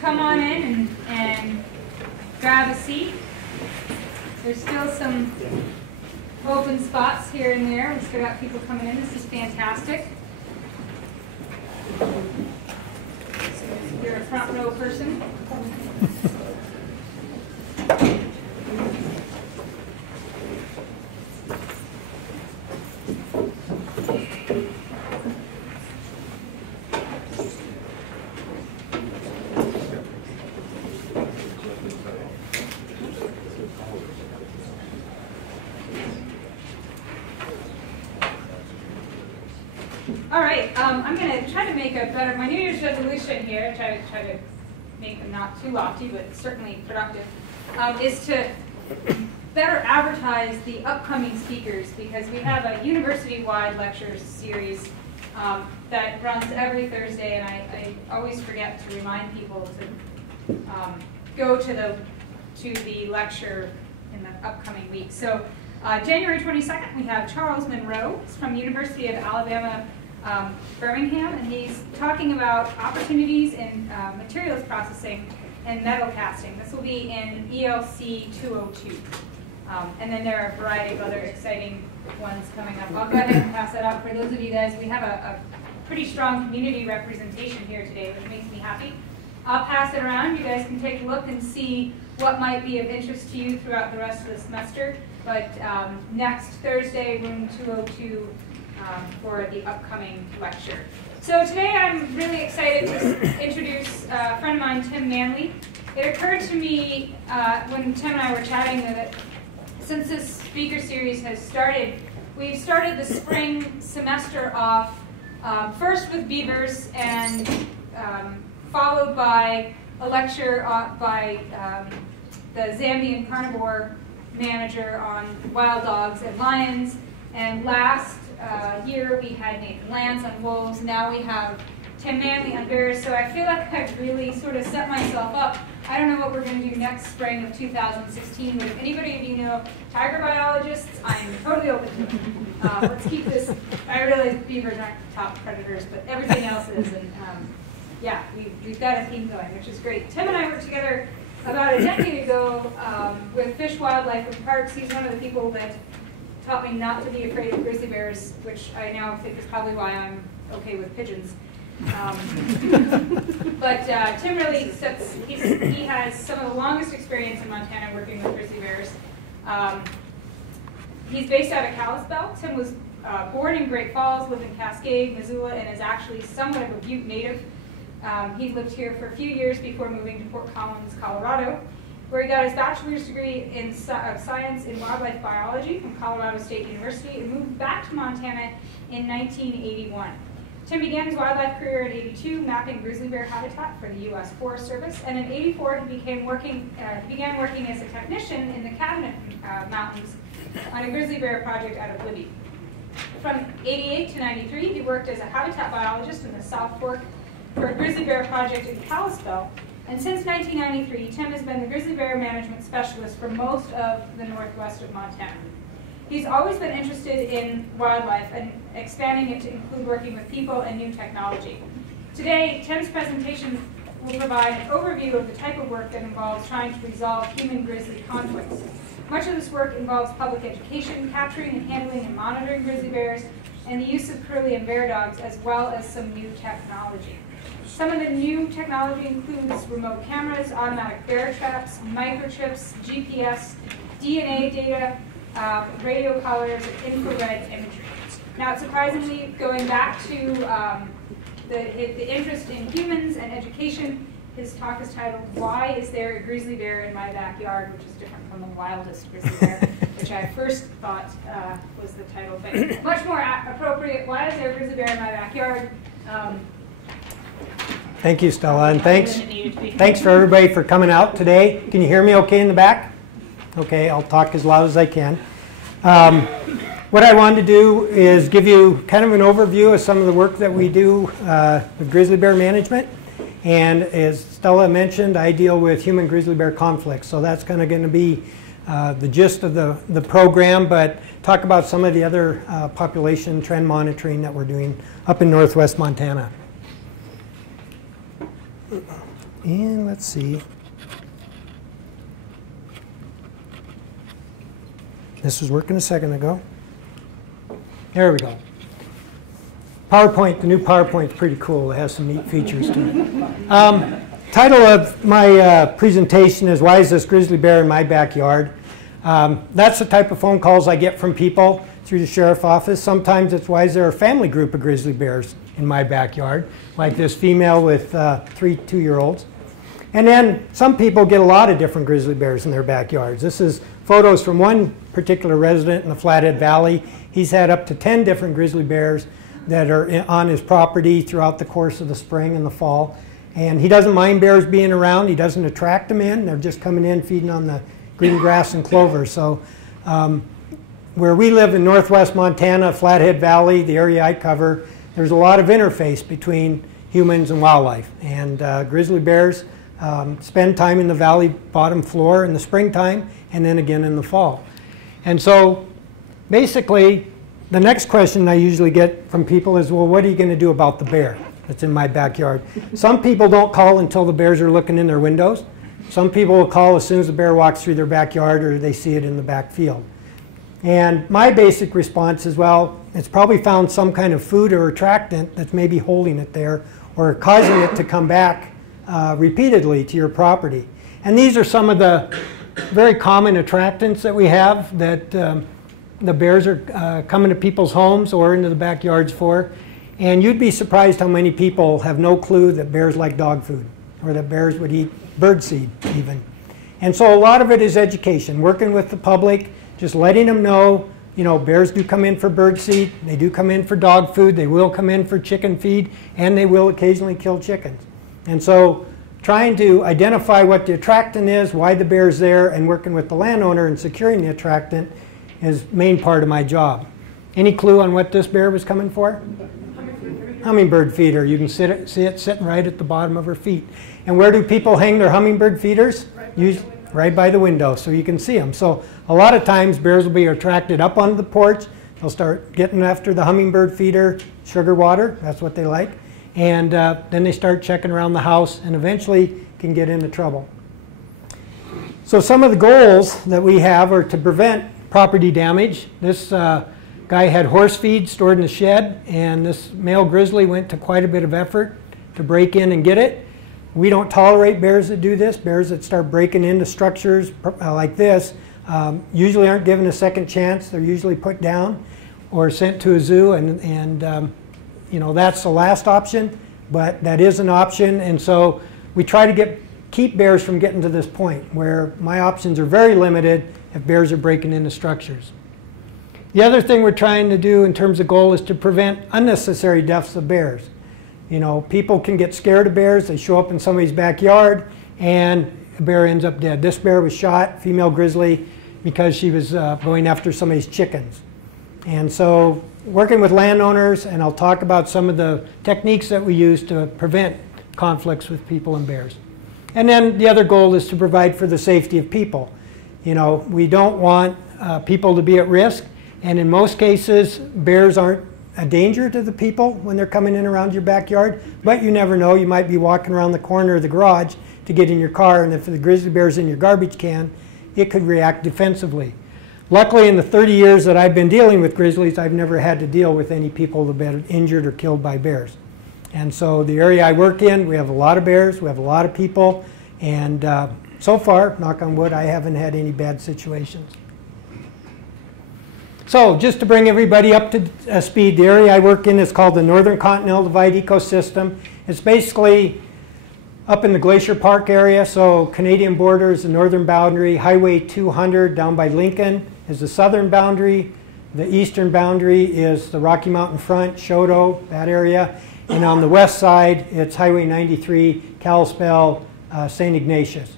come on in and grab a seat. There's still some open spots here and there. We've still got people coming in. This is fantastic. So if you're a front row person. All right, I'm going to try to make a better, my New Year's resolution here, try to make them not too lofty, but certainly productive, is to better advertise the upcoming speakers, because we have a university-wide lecture series that runs every Thursday, and I always forget to remind people to go to the lecture in the upcoming week. So January 22nd, we have Charles Monroe from the University of Alabama, Birmingham, and he's talking about opportunities in materials processing and metal casting. This will be in ELC 202. And then there are a variety of other exciting ones coming up. I'll go ahead and pass that out for those of you guys. We have a pretty strong community representation here today, which makes me happy. I'll pass it around. You guys can take a look and see what might be of interest to you throughout the rest of the semester. But next Thursday, room 202, for the upcoming lecture. So today I'm really excited to introduce a friend of mine, Tim Manley. It occurred to me when Tim and I were chatting that since this speaker series has started, we've started the spring semester off first with beavers and followed by a lecture by the Zambian carnivore manager on wild dogs and lions. And last year we had Nathan Lance on wolves. Now we have Tim Manley on bears. So I feel like I've really sort of set myself up. I don't know what we're going to do next spring of 2016, but if anybody of you know tiger biologists, I'm totally open to it. Let's keep this. I realize beavers aren't top predators, but everything else is. And yeah, we've got a theme going, which is great. Tim and I worked together about a decade ago with Fish, Wildlife, and Parks. He's one of the people that taught me not to be afraid of grizzly bears, which I now think is probably why I'm okay with pigeons. But Tim really he has some of the longest experience in Montana working with grizzly bears. He's based out of Kalispell. Tim was born in Great Falls, lived in Cascade, Missoula, and is actually somewhat of a Butte native. He lived here for a few years before moving to Fort Collins, Colorado, where he got his bachelor's degree in science in wildlife biology from Colorado State University and moved back to Montana in 1981. Tim began his wildlife career in '82, mapping grizzly bear habitat for the U.S. Forest Service, and in '84 he began working as a technician in the Cabinet Mountains on a grizzly bear project out of Libby. From '88 to '93, he worked as a habitat biologist in the South Fork for a grizzly bear project in Kalispell. And since 1993, Tim has been the grizzly bear management specialist for most of the northwest of Montana. He's always been interested in wildlife and expanding it to include working with people and new technology. Today, Tim's presentation will provide an overview of the type of work that involves trying to resolve human-grizzly conflicts. Much of this work involves public education, capturing and handling and monitoring grizzly bears, and the use of curly and bear dogs, as well as some new technology. Some of the new technology includes remote cameras, automatic bear traps, microchips, GPS, DNA data, radio collars, and infrared imagery. Now, surprisingly, going back to the interest in humans and education, his talk is titled, "Why is there a grizzly bear in my backyard?" which is different from the wildest grizzly bear, which I first thought was the title, but much more appropriate, "Why is there a grizzly bear in my backyard?" Thank you, Stella, and thanks for everybody for coming out today. Can you hear me okay in the back? Okay, I'll talk as loud as I can. What I wanted to do is give you kind of an overview of some of the work that we do with grizzly bear management. And as Stella mentioned, I deal with human grizzly bear conflicts. So that's kind of going to be the gist of the program, but talk about some of the other population trend monitoring that we're doing up in northwest Montana. And let's see. This was working a second ago. There we go. PowerPoint, the new PowerPoint's pretty cool. It has some neat features to it. Title of my presentation is, Why is this grizzly bear in my backyard? That's the type of phone calls I get from people through the sheriff's office. Sometimes it's, why is there a family group of grizzly bears in my backyard? Like this female with 3 2-year-olds. And then some people get a lot of different grizzly bears in their backyards. This is photos from one particular resident in the Flathead Valley. He's had up to 10 different grizzly bears that are on his property throughout the course of the spring and the fall. And he doesn't mind bears being around. He doesn't attract them in. They're just coming in, feeding on the green grass and clover. So where we live in northwest Montana, Flathead Valley, the area I cover, there's a lot of interface between humans and wildlife. And grizzly bears spend time in the valley bottom floor in the springtime and then again in the fall. And so basically, the next question I usually get from people is, well, what are you going to do about the bear that's in my backyard? Some people don't call until the bears are looking in their windows. Some people will call as soon as the bear walks through their backyard or they see it in the back field. And my basic response is, well, it's probably found some kind of food or attractant that's maybe holding it there or causing it to come back repeatedly to your property. And these are some of the very common attractants that we have that the bears are coming to people's homes or into the backyards for. And you'd be surprised how many people have no clue that bears like dog food or that bears would eat birdseed even. And so a lot of it is education, working with the public, just letting them know, you know, bears do come in for birdseed, they do come in for dog food, they will come in for chicken feed, and they will occasionally kill chickens. And so trying to identify what the attractant is, why the bear's there, and working with the landowner and securing the attractant is the main part of my job. Any clue on what this bear was coming for? Hummingbird feeder. You can see it sitting right at the bottom of her feet. And where do people hang their hummingbird feeders? Usually right by the window, so you can see them. So a lot of times bears will be attracted up onto the porch. They'll start getting after the hummingbird feeder, sugar water, that's what they like. And then they start checking around the house and eventually can get into trouble. So some of the goals that we have are to prevent property damage. This guy had horse feed stored in the shed, and this male grizzly went to quite a bit of effort to break in and get it. We don't tolerate bears that do this. Bears that start breaking into structures like this usually aren't given a second chance. They're usually put down or sent to a zoo, and you know, that's the last option, but that is an option. And so we try to keep bears from getting to this point where my options are very limited if bears are breaking into structures. The other thing we're trying to do in terms of goal is to prevent unnecessary deaths of bears. You know, people can get scared of bears. They show up in somebody's backyard and a bear ends up dead. This bear was shot, female grizzly, because she was going after somebody's chickens. And so working with landowners, and I'll talk about some of the techniques that we use to prevent conflicts with people and bears. And then the other goal is to provide for the safety of people. You know, we don't want people to be at risk, and in most cases bears aren't a danger to the people when they're coming in around your backyard, but you never know. You might be walking around the corner of the garage to get in your car, and if the grizzly bear's in your garbage can, it could react defensively. Luckily, in the 30 years that I've been dealing with grizzlies, I've never had to deal with any people that have been injured or killed by bears. And so the area I work in, we have a lot of bears, we have a lot of people, and so far, knock on wood, I haven't had any bad situations. So just to bring everybody up to speed, the area I work in is called the Northern Continental Divide Ecosystem. It's basically up in the Glacier Park area, so Canadian border is the northern boundary, Highway 200 down by Lincoln is the southern boundary, the eastern boundary is the Rocky Mountain Front, Choteau, that area, and on the west side it's Highway 93, Kalispell, St. Ignatius.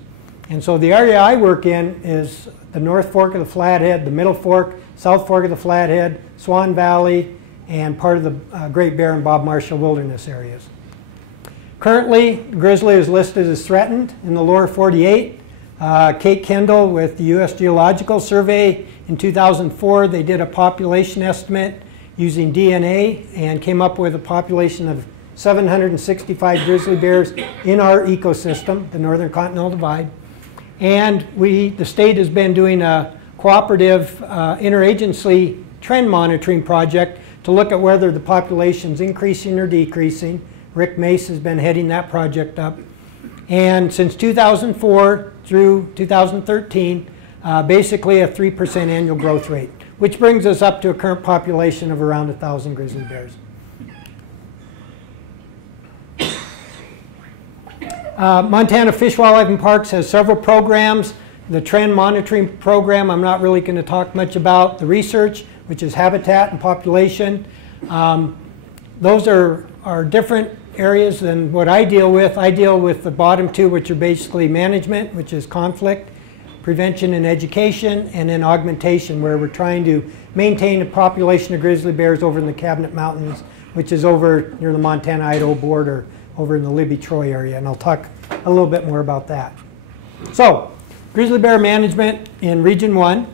And so the area I work in is the North Fork of the Flathead, the Middle Fork, South Fork of the Flathead, Swan Valley, and part of the Great Bear and Bob Marshall Wilderness areas. Currently, grizzly is listed as threatened in the lower 48. Kate Kendall with the U.S. Geological Survey in 2004, they did a population estimate using DNA and came up with a population of 765 grizzly bears in our ecosystem, the Northern Continental Divide. And the state has been doing a cooperative interagency trend monitoring project to look at whether the population's increasing or decreasing. Rick Mace has been heading that project up. And since 2004 through 2013, basically a 3% annual growth rate, which brings us up to a current population of around 1,000 grizzly bears. Montana Fish, Wildlife, and Parks has several programs. The trend monitoring program I'm not really going to talk much about. The research, which is habitat and population. Those are different areas than what I deal with. I deal with the bottom two, which are basically management, which is conflict, prevention and education, and then augmentation, where we're trying to maintain a population of grizzly bears over in the Cabinet Mountains, which is over near the Montana-Idaho border, over in the Libby-Troy area, and I'll talk a little bit more about that. So, grizzly bear management in Region 1.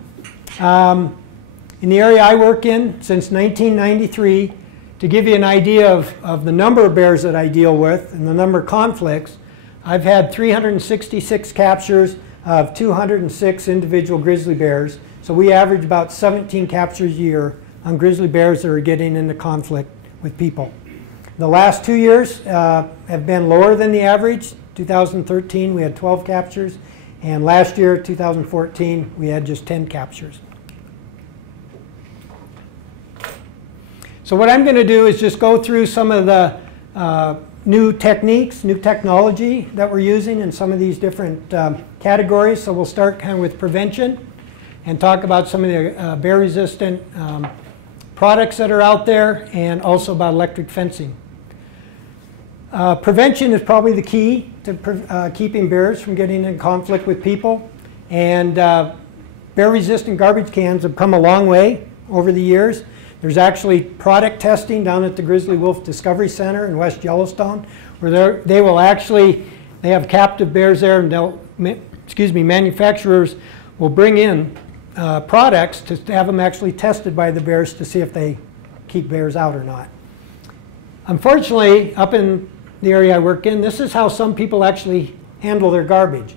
In the area I work in since 1993, to give you an idea of the number of bears that I deal with and the number of conflicts, I've had 366 captures of 206 individual grizzly bears. So we average about 17 captures a year on grizzly bears that are getting into conflict with people. The last 2 years have been lower than the average. 2013 we had 12 captures, and last year, 2014, we had just 10 captures. So what I'm going to do is just go through some of the new techniques, new technology that we're using in some of these different categories. So we'll start kind of with prevention and talk about some of the bear-resistant products that are out there, and also about electric fencing. Prevention is probably the key to keeping bears from getting in conflict with people. And bear-resistant garbage cans have come a long way over the years. There's actually product testing down at the Grizzly Wolf Discovery Center in West Yellowstone, where they have captive bears there, and manufacturers will bring in products to have them actually tested by the bears to see if they keep bears out or not. Unfortunately, up in the area I work in, this is how some people actually handle their garbage.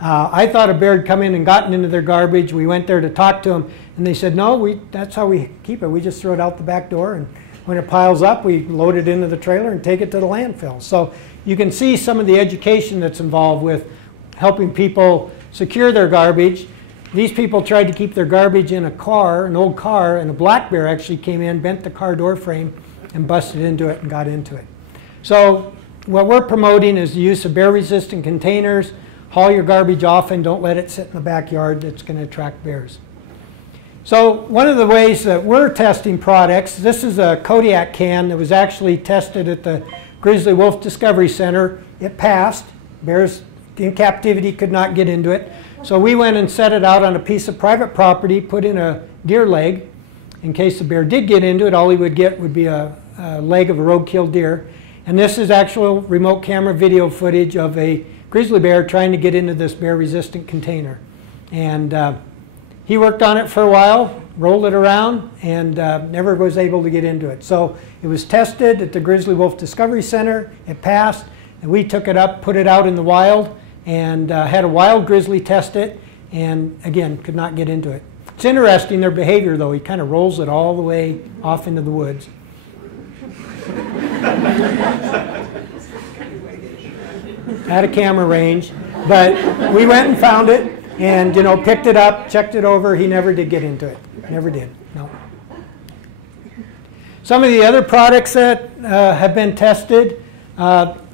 I thought a bear had come in and gotten into their garbage. We went there to talk to them, and they said, no, that's how we keep it. We just throw it out the back door, and when it piles up, we load it into the trailer and take it to the landfill. So you can see some of the education that's involved with helping people secure their garbage. These people tried to keep their garbage in a car, an old car, and a black bear actually came in, bent the car door frame, and busted into it and got into it. So what we're promoting is the use of bear-resistant containers. Haul your garbage off and don't let it sit in the backyard. That's going to attract bears. So one of the ways that we're testing products, this is a Kodiak can that was actually tested at the Grizzly Wolf Discovery Center. It passed. Bears in captivity could not get into it. So we went and set it out on a piece of private property, put in a deer leg. In case the bear did get into it, all he would get would be a leg of a road-killed deer. And this is actual remote camera video footage of a grizzly bear trying to get into this bear-resistant container. And he worked on it for a while, rolled it around, and never was able to get into it. So it was tested at the Grizzly Wolf Discovery Center. It passed, and we took it up, put it out in the wild, and had a wild grizzly test it, and again, could not get into it. It's interesting, their behavior, though. He kind of rolls it all the way off into the woods. At a camera range, but we went and found it, and picked it up, checked it over. He never did get into it. Never did. No. Some of the other products that have been tested.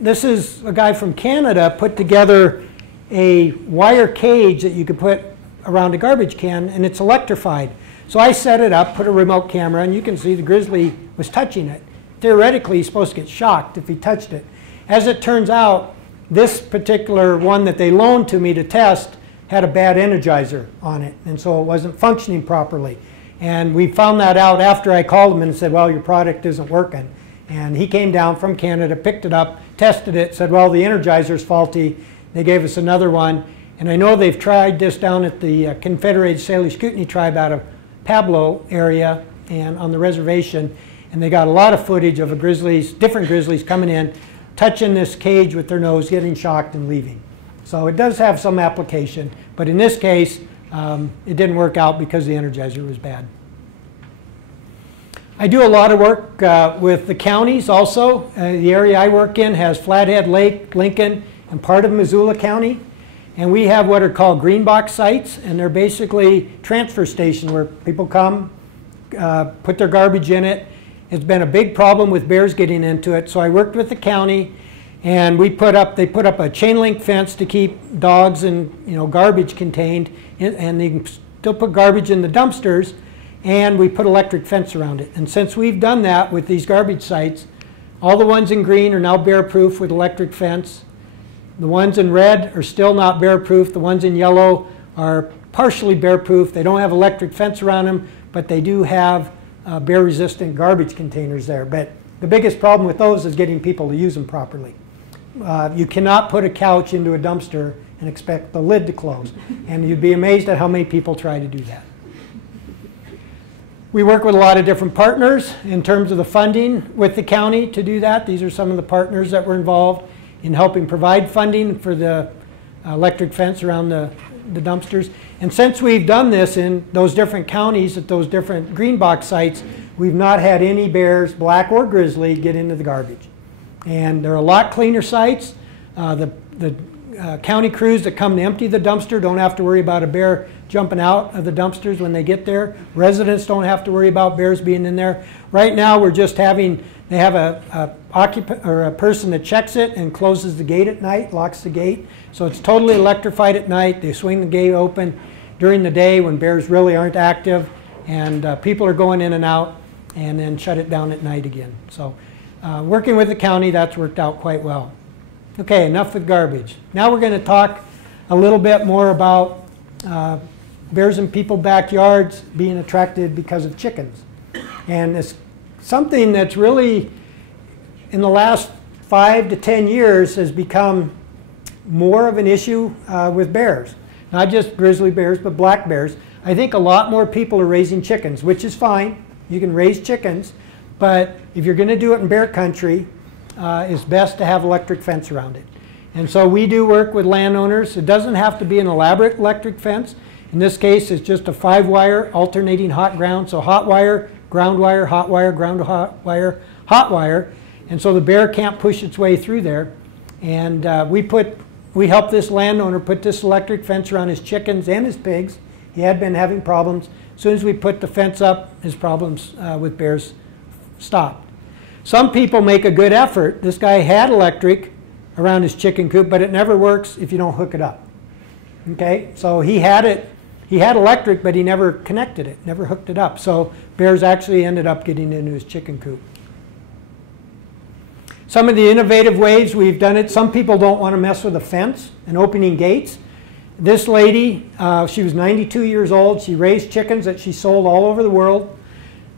This is a guy from Canada put together a wire cage that you could put around a garbage can, and it's electrified. So I set it up, put a remote camera, and you can see the grizzly was touching it. Theoretically, he's supposed to get shocked if he touched it. As it turns out, this particular one that they loaned to me to test had a bad energizer on it, and so it wasn't functioning properly. And we found that out after I called him and said, well, your product isn't working. And he came down from Canada, picked it up, tested it, said, well, the energizer's faulty. They gave us another one. And I know they've tried this down at the Confederated Salish Kootenai tribe out of Pablo area and on the reservation. and they got a lot of footage of different grizzlies coming in, touching this cage with their nose, getting shocked and leaving. So it does have some application, but in this case, it didn't work out because the Energizer was bad. I do a lot of work with the counties also. The area I work in has Flathead Lake, Lincoln, and part of Missoula County. And we have what are called green box sites, and they're basically transfer stations where people come, put their garbage in it. It's been a big problem with bears getting into it, so I worked with the county, and they put up a chain link fence to keep dogs and garbage contained, and they can still put garbage in the dumpsters, and we put electric fence around it. And since we've done that with these garbage sites, all the ones in green are now bear-proof with electric fence. The ones in red are still not bear-proof. The ones in yellow are partially bear-proof. They don't have electric fence around them, but they do have bear-resistant garbage containers there. But the biggest problem with those is getting people to use them properly. You cannot put a couch into a dumpster and expect the lid to close. And you'd be amazed at how many people try to do that. We work with a lot of different partners in terms of the funding with the county to do that. These are some of the partners that were involved in helping provide funding for the electric fence around the dumpsters. And since we've done this in those different counties at those different green box sites, we've not had any bears, black or grizzly, get into the garbage. And they're a lot cleaner sites. The county crews that come to empty the dumpster don't have to worry about a bear jumping out of the dumpsters when they get there. Residents don't have to worry about bears being in there. Right now we're just they have a person that checks it and closes the gate at night, locks the gate. So it's totally electrified at night. They swing the gate open during the day when bears really aren't active, and people are going in and out, and then shut it down at night again. So working with the county, that's worked out quite well. Okay, enough with garbage. Now we're going to talk a little bit more about bears in people's backyards being attracted because of chickens. And it's something that's really, in the last 5 to 10 years, has become more of an issue with bears. Not just grizzly bears, but black bears. I think a lot more people are raising chickens, which is fine. You can raise chickens, but if you're going to do it in bear country, it's best to have electric fence around it. And so we do work with landowners. It doesn't have to be an elaborate electric fence. In this case, it's just a 5-wire alternating hot ground. So hot wire, ground wire, hot wire, ground wire, hot wire. And so the bear can't push its way through there. And we helped this landowner put this electric fence around his chickens and his pigs. He had been having problems. As soon as we put the fence up, his problems with bears stopped. Some people make a good effort. This guy had electric around his chicken coop, but it never works if you don't hook it up. Okay, so he had electric, but he never connected it, never hooked it up. So bears actually ended up getting into his chicken coop. Some of the innovative ways we've done it, some people don't want to mess with a fence and opening gates. This lady, she was 92 years old. She raised chickens that she sold all over the world,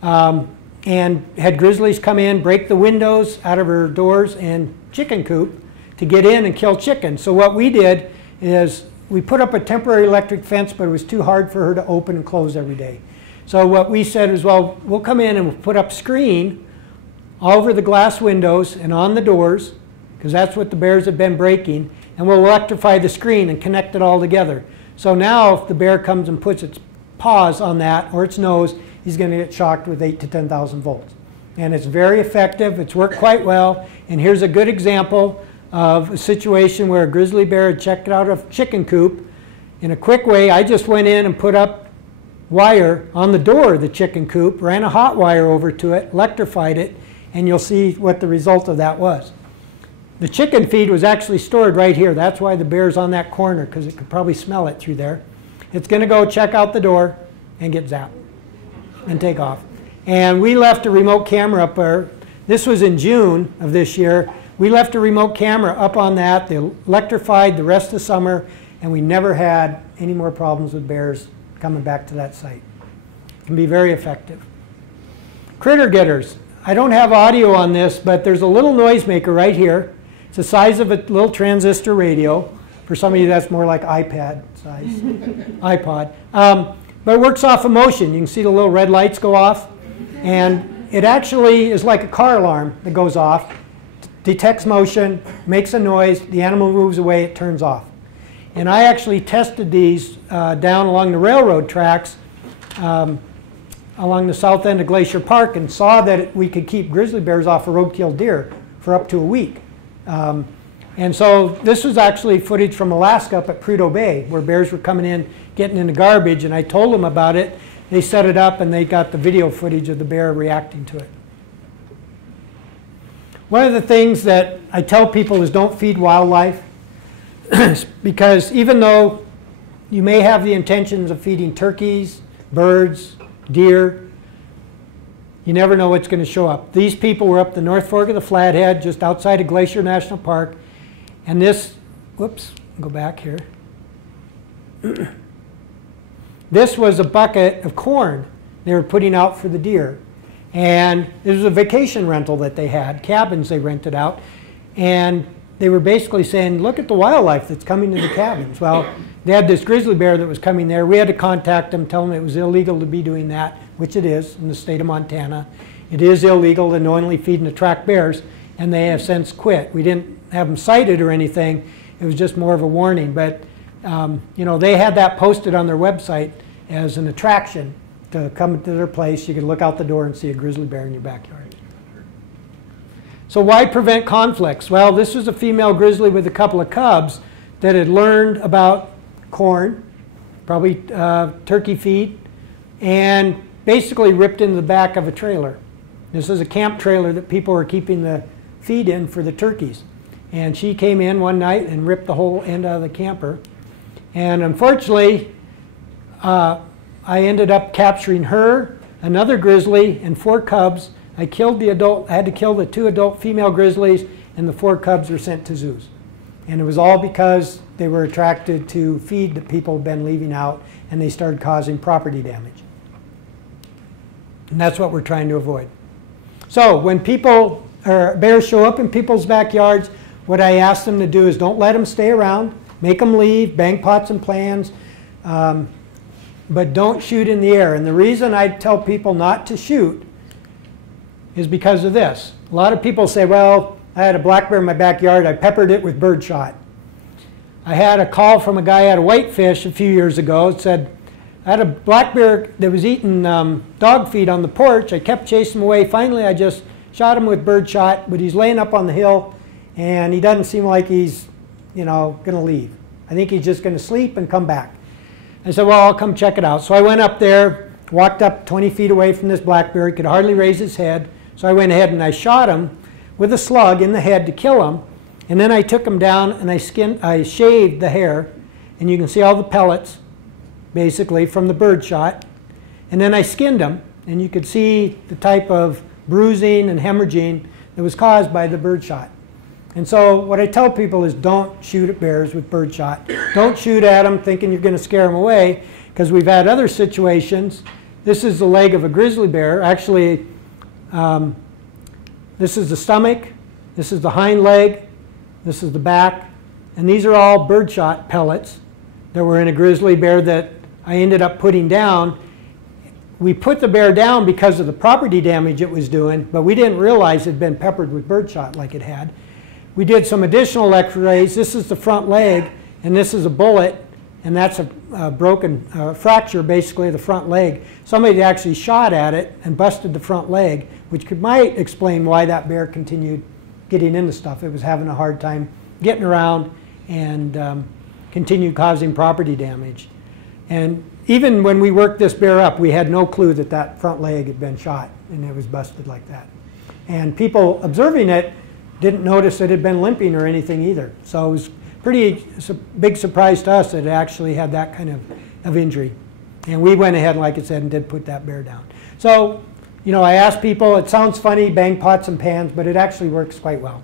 and had grizzlies come in, break the windows out of her doors and chicken coop to get in and kill chickens. So what we did is we put up a temporary electric fence, but it was too hard for her to open and close every day. So what we said is, well, we'll come in and we'll put up screen all over the glass windows and on the doors, because that's what the bears have been breaking, and we'll electrify the screen and connect it all together. So now if the bear comes and puts its paws on that or its nose, he's going to get shocked with 8,000 to 10,000 volts. And it's very effective. It's worked quite well. And here's a good example of a situation where a grizzly bear had checked out a chicken coop. In a quick way, I just went in and put up wire on the door of the chicken coop, ran a hot wire over to it, electrified it, and you'll see what the result of that was. The chicken feed was actually stored right here. That's why the bear's on that corner, because it could probably smell it through there. It's going to go check out the door and get zapped and take off. And we left a remote camera up there. This was in June of this year. We left a remote camera up on that. They electrified the rest of the summer, and we never had any more problems with bears coming back to that site. It can be very effective. Critter getters. I don't have audio on this, but there's a little noisemaker right here. It's the size of a little transistor radio. For some of you, that's more like iPad size, iPod. But it works off of motion. You can see the little red lights go off. And it actually is like a car alarm that goes off, detects motion, makes a noise, the animal moves away, it turns off. And I actually tested these down along the railroad tracks along the south end of Glacier Park, and saw that we could keep grizzly bears off of roadkill deer for up to a week. And so this was actually footage from Alaska up at Prudhoe Bay, where bears were coming in, getting in the garbage, and I told them about it. They set it up and they got the video footage of the bear reacting to it. One of the things that I tell people is don't feed wildlife, because even though you may have the intentions of feeding turkeys, birds, deer, you never know what's going to show up. These people were up the North Fork of the Flathead, just outside of Glacier National Park, and this, whoops, go back here. This was a bucket of corn they were putting out for the deer. And it was a vacation rental that they had, cabins they rented out. And they were basically saying, look at the wildlife that's coming to the cabins. Well, they had this grizzly bear that was coming there. We had to contact them, tell them it was illegal to be doing that, which it is in the state of Montana. It is illegal to knowingly feed and attract bears, and they have since quit. We didn't have them cited or anything. It was just more of a warning. But you know, they had that posted on their website as an attraction to come to their place. You could look out the door and see a grizzly bear in your backyard. So why prevent conflicts? Well, this was a female grizzly with a couple of cubs that had learned about corn, probably turkey feed, and basically ripped into the back of a trailer. This is a camp trailer that people were keeping the feed in for the turkeys. And she came in one night and ripped the whole end out of the camper. And unfortunately, I ended up capturing her, another grizzly, and 4 cubs. I killed the adult, I had to kill the 2 adult female grizzlies, and the 4 cubs were sent to zoos. And it was all because they were attracted to feed that people had been leaving out, and they started causing property damage. And that's what we're trying to avoid. So when people, or bears show up in people's backyards, what I ask them to do is don't let them stay around, make them leave, bang pots and pans, but don't shoot in the air. And the reason I tell people not to shoot is because of this. A lot of people say, well, I had a black bear in my backyard, I peppered it with bird shot. I had a call from a guy at a whitefish a few years ago. It said, I had a black bear that was eating dog feed on the porch. I kept chasing him away. Finally, I just shot him with bird shot, but he's laying up on the hill, and he doesn't seem like he's, you know, going to leave. I think he's just going to sleep and come back. I said, well, I'll come check it out. So I went up there, walked up 20 feet away from this black bear. He could hardly raise his head. So I went ahead and I shot him with a slug in the head to kill him. And then I took him down and I shaved the hair. And you can see all the pellets, basically, from the bird shot. And then I skinned him. And you could see the type of bruising and hemorrhaging that was caused by the bird shot. And so what I tell people is don't shoot at bears with bird shot. Don't shoot at them thinking you're going to scare them away, because we've had other situations. This is the leg of a grizzly bear. Actually, this is the stomach, this is the hind leg, this is the back, and these are all bird shot pellets that were in a grizzly bear that I ended up putting down. We put the bear down because of the property damage it was doing, but we didn't realize it had been peppered with bird shot like it had. We did some additional x-rays. This is the front leg, and this is a bullet, and that's a broken fracture, basically, of the front leg. Somebody actually shot at it and busted the front leg, which might explain why that bear continued getting into stuff. It was having a hard time getting around and continued causing property damage. And even when we worked this bear up, we had no clue that that front leg had been shot, and it was busted like that. And people observing it didn't notice it had been limping or anything either. So it was pretty big surprise to us that it actually had that kind of injury. And we went ahead, like I said, and did put that bear down. So, you know, I asked people, it sounds funny, bang pots and pans, but it actually works quite well.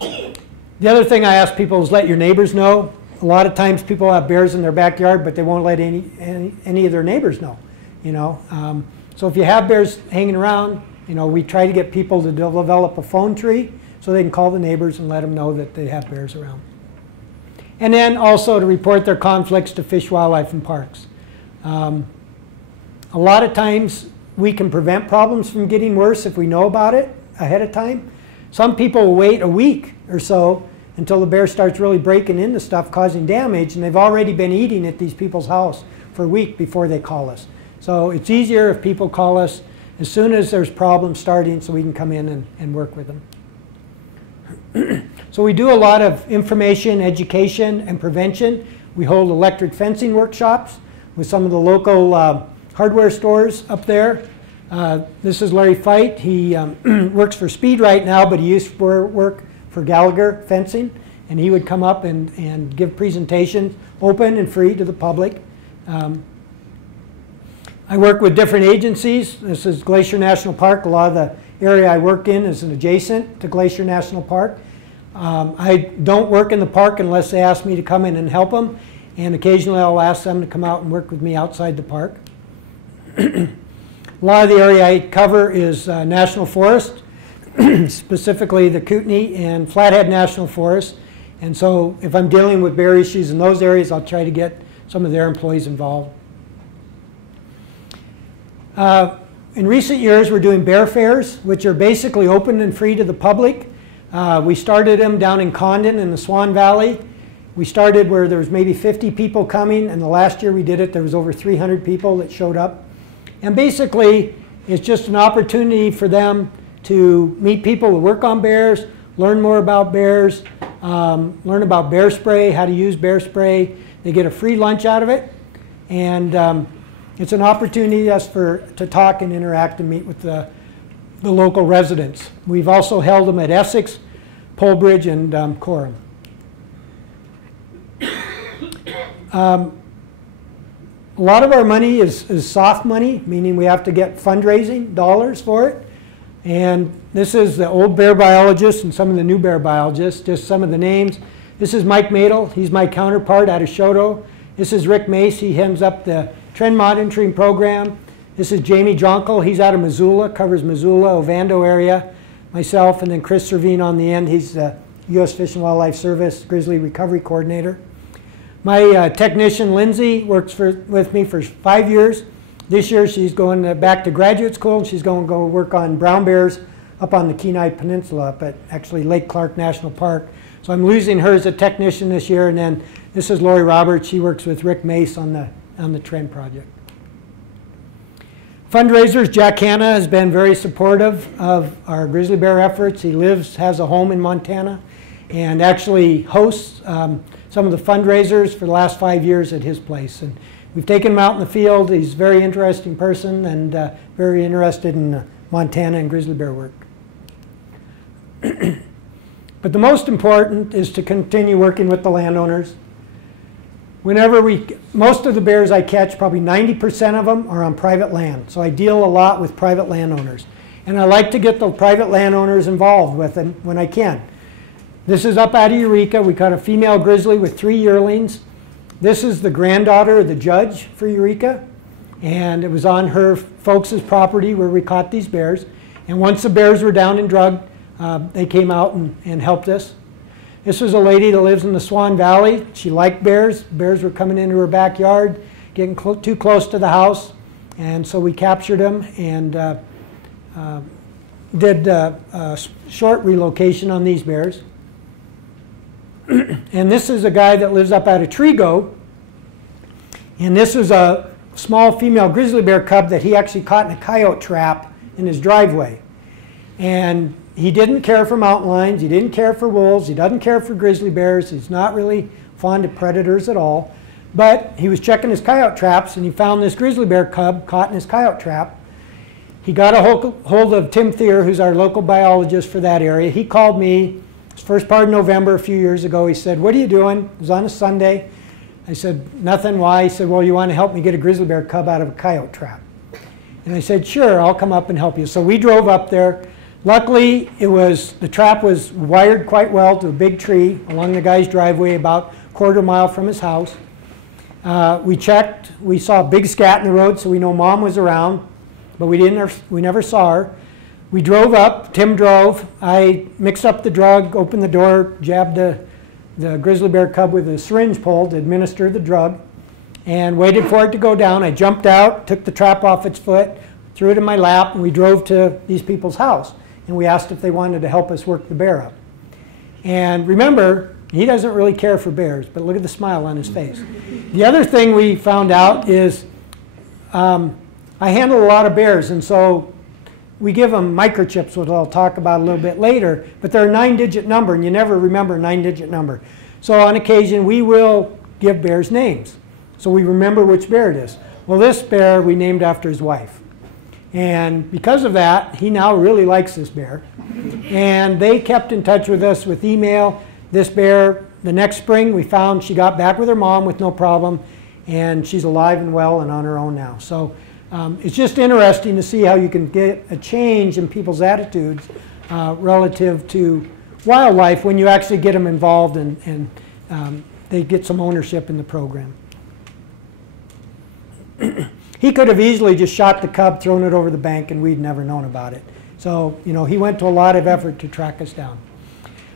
The other thing I ask people is let your neighbors know. A lot of times people have bears in their backyard, but they won't let any of their neighbors know, you know. So if you have bears hanging around, you know, we try to get people to develop a phone tree so they can call the neighbors and let them know that they have bears around. And then also to report their conflicts to Fish, Wildlife, and Parks. A lot of times we can prevent problems from getting worse if we know about it ahead of time. Some people will wait a week or so until the bear starts really breaking into stuff, causing damage, and they've already been eating at these people's house for a week before they call us. So it's easier if people call us as soon as there's problems starting so we can come in and work with them. So we do a lot of information, education, and prevention. We hold electric fencing workshops with some of the local hardware stores up there. This is Larry Fite. He works for Speed right now, but he used to work for Gallagher Fencing, and he would come up and give presentations open and free to the public. I work with different agencies. This is Glacier National Park. A lot of the area I work in is adjacent to Glacier National Park. I don't work in the park unless they ask me to come in and help them, and occasionally I'll ask them to come out and work with me outside the park. A lot of the area I cover is National Forest, specifically the Kootenai and Flathead National Forest. And so if I'm dealing with bear issues in those areas, I'll try to get some of their employees involved. In recent years, we're doing bear fairs, which are basically open and free to the public. We started them down in Condon in the Swan Valley. We started where there was maybe 50 people coming, and the last year we did it, there was over 300 people that showed up. And basically, it's just an opportunity for them to meet people who work on bears, learn more about bears, learn about bear spray, how to use bear spray. They get a free lunch out of it, and it's an opportunity to talk and interact and meet with the local residents. We've also held them at Essex, Polebridge, and Coram. A lot of our money is soft money, meaning we have to get fundraising dollars for it. And this is the old bear biologists and some of the new bear biologists, just some of the names. This is Mike Madel. He's my counterpart out of Shoto. This is Rick Mace. He heads up the trend monitoring program. This is Jamie Jonkel. He's out of Missoula, covers Missoula, Ovando area. Myself, and then Chris Servine on the end. He's the U.S. Fish and Wildlife Service Grizzly Recovery Coordinator. My technician, Lindsay, works with me for 5 years. This year she's going back to graduate school, and she's going to go work on brown bears up on the Kenai Peninsula, up at actually Lake Clark National Park. So I'm losing her as a technician this year, and then this is Lori Roberts. She works with Rick Mace on the Trend project. Fundraisers, Jack Hanna has been very supportive of our grizzly bear efforts. He has a home in Montana, and actually hosts some of the fundraisers for the last 5 years at his place. And we've taken him out in the field. He's a very interesting person and very interested in Montana and grizzly bear work. But the most important is to continue working with the landowners. Most of the bears I catch, probably 90% of them are on private land. So I deal a lot with private landowners. And I like to get the private landowners involved with them when I can. This is up out of Eureka. We caught a female grizzly with 3 yearlings. This is the granddaughter of the judge for Eureka. And it was on her folks' property where we caught these bears. And once the bears were down and drugged, they came out and helped us. This was a lady that lives in the Swan Valley. She liked bears. Bears were coming into her backyard, getting too close to the house. And so we captured them and did a short relocation on these bears. And this is a guy that lives up out of Trigo. And this was a small female grizzly bear cub that he actually caught in a coyote trap in his driveway. And he didn't care for mountain lions, he didn't care for wolves, he doesn't care for grizzly bears, he's not really fond of predators at all. But he was checking his coyote traps and he found this grizzly bear cub caught in his coyote trap. He got a hold of Tim Thier, who's our local biologist for that area. He called me, it was first part of November a few years ago. He said, "What are you doing?" It was on a Sunday. I said, "Nothing, why?" He said, "Well, you want to help me get a grizzly bear cub out of a coyote trap?" And I said, "Sure, I'll come up and help you." So we drove up there. Luckily, the trap was wired quite well to a big tree along the guy's driveway about a quarter mile from his house. We checked, we saw a big scat in the road, so we know Mom was around, but we never saw her. We drove up, Tim drove, I mixed up the drug, opened the door, jabbed the grizzly bear cub with a syringe pole to administer the drug, and waited for it to go down. I jumped out, took the trap off its foot, threw it in my lap, and we drove to these people's house. And we asked if they wanted to help us work the bear up. And remember, he doesn't really care for bears, but look at the smile on his face. The other thing we found out is I handle a lot of bears, and so we give them microchips, which I'll talk about a little bit later, but they're a 9-digit number, and you never remember a 9-digit number. So on occasion, we will give bears names, so we remember which bear it is. Well, this bear we named after his wife. And because of that, he now really likes this bear. And they kept in touch with us with email. This bear, the next spring, we found she got back with her mom with no problem, and she's alive and well and on her own now. So it's just interesting to see how you can get a change in people's attitudes relative to wildlife when you actually get them involved and they get some ownership in the program. He could have easily just shot the cub, thrown it over the bank, and we'd never known about it. So, you know, he went to a lot of effort to track us down.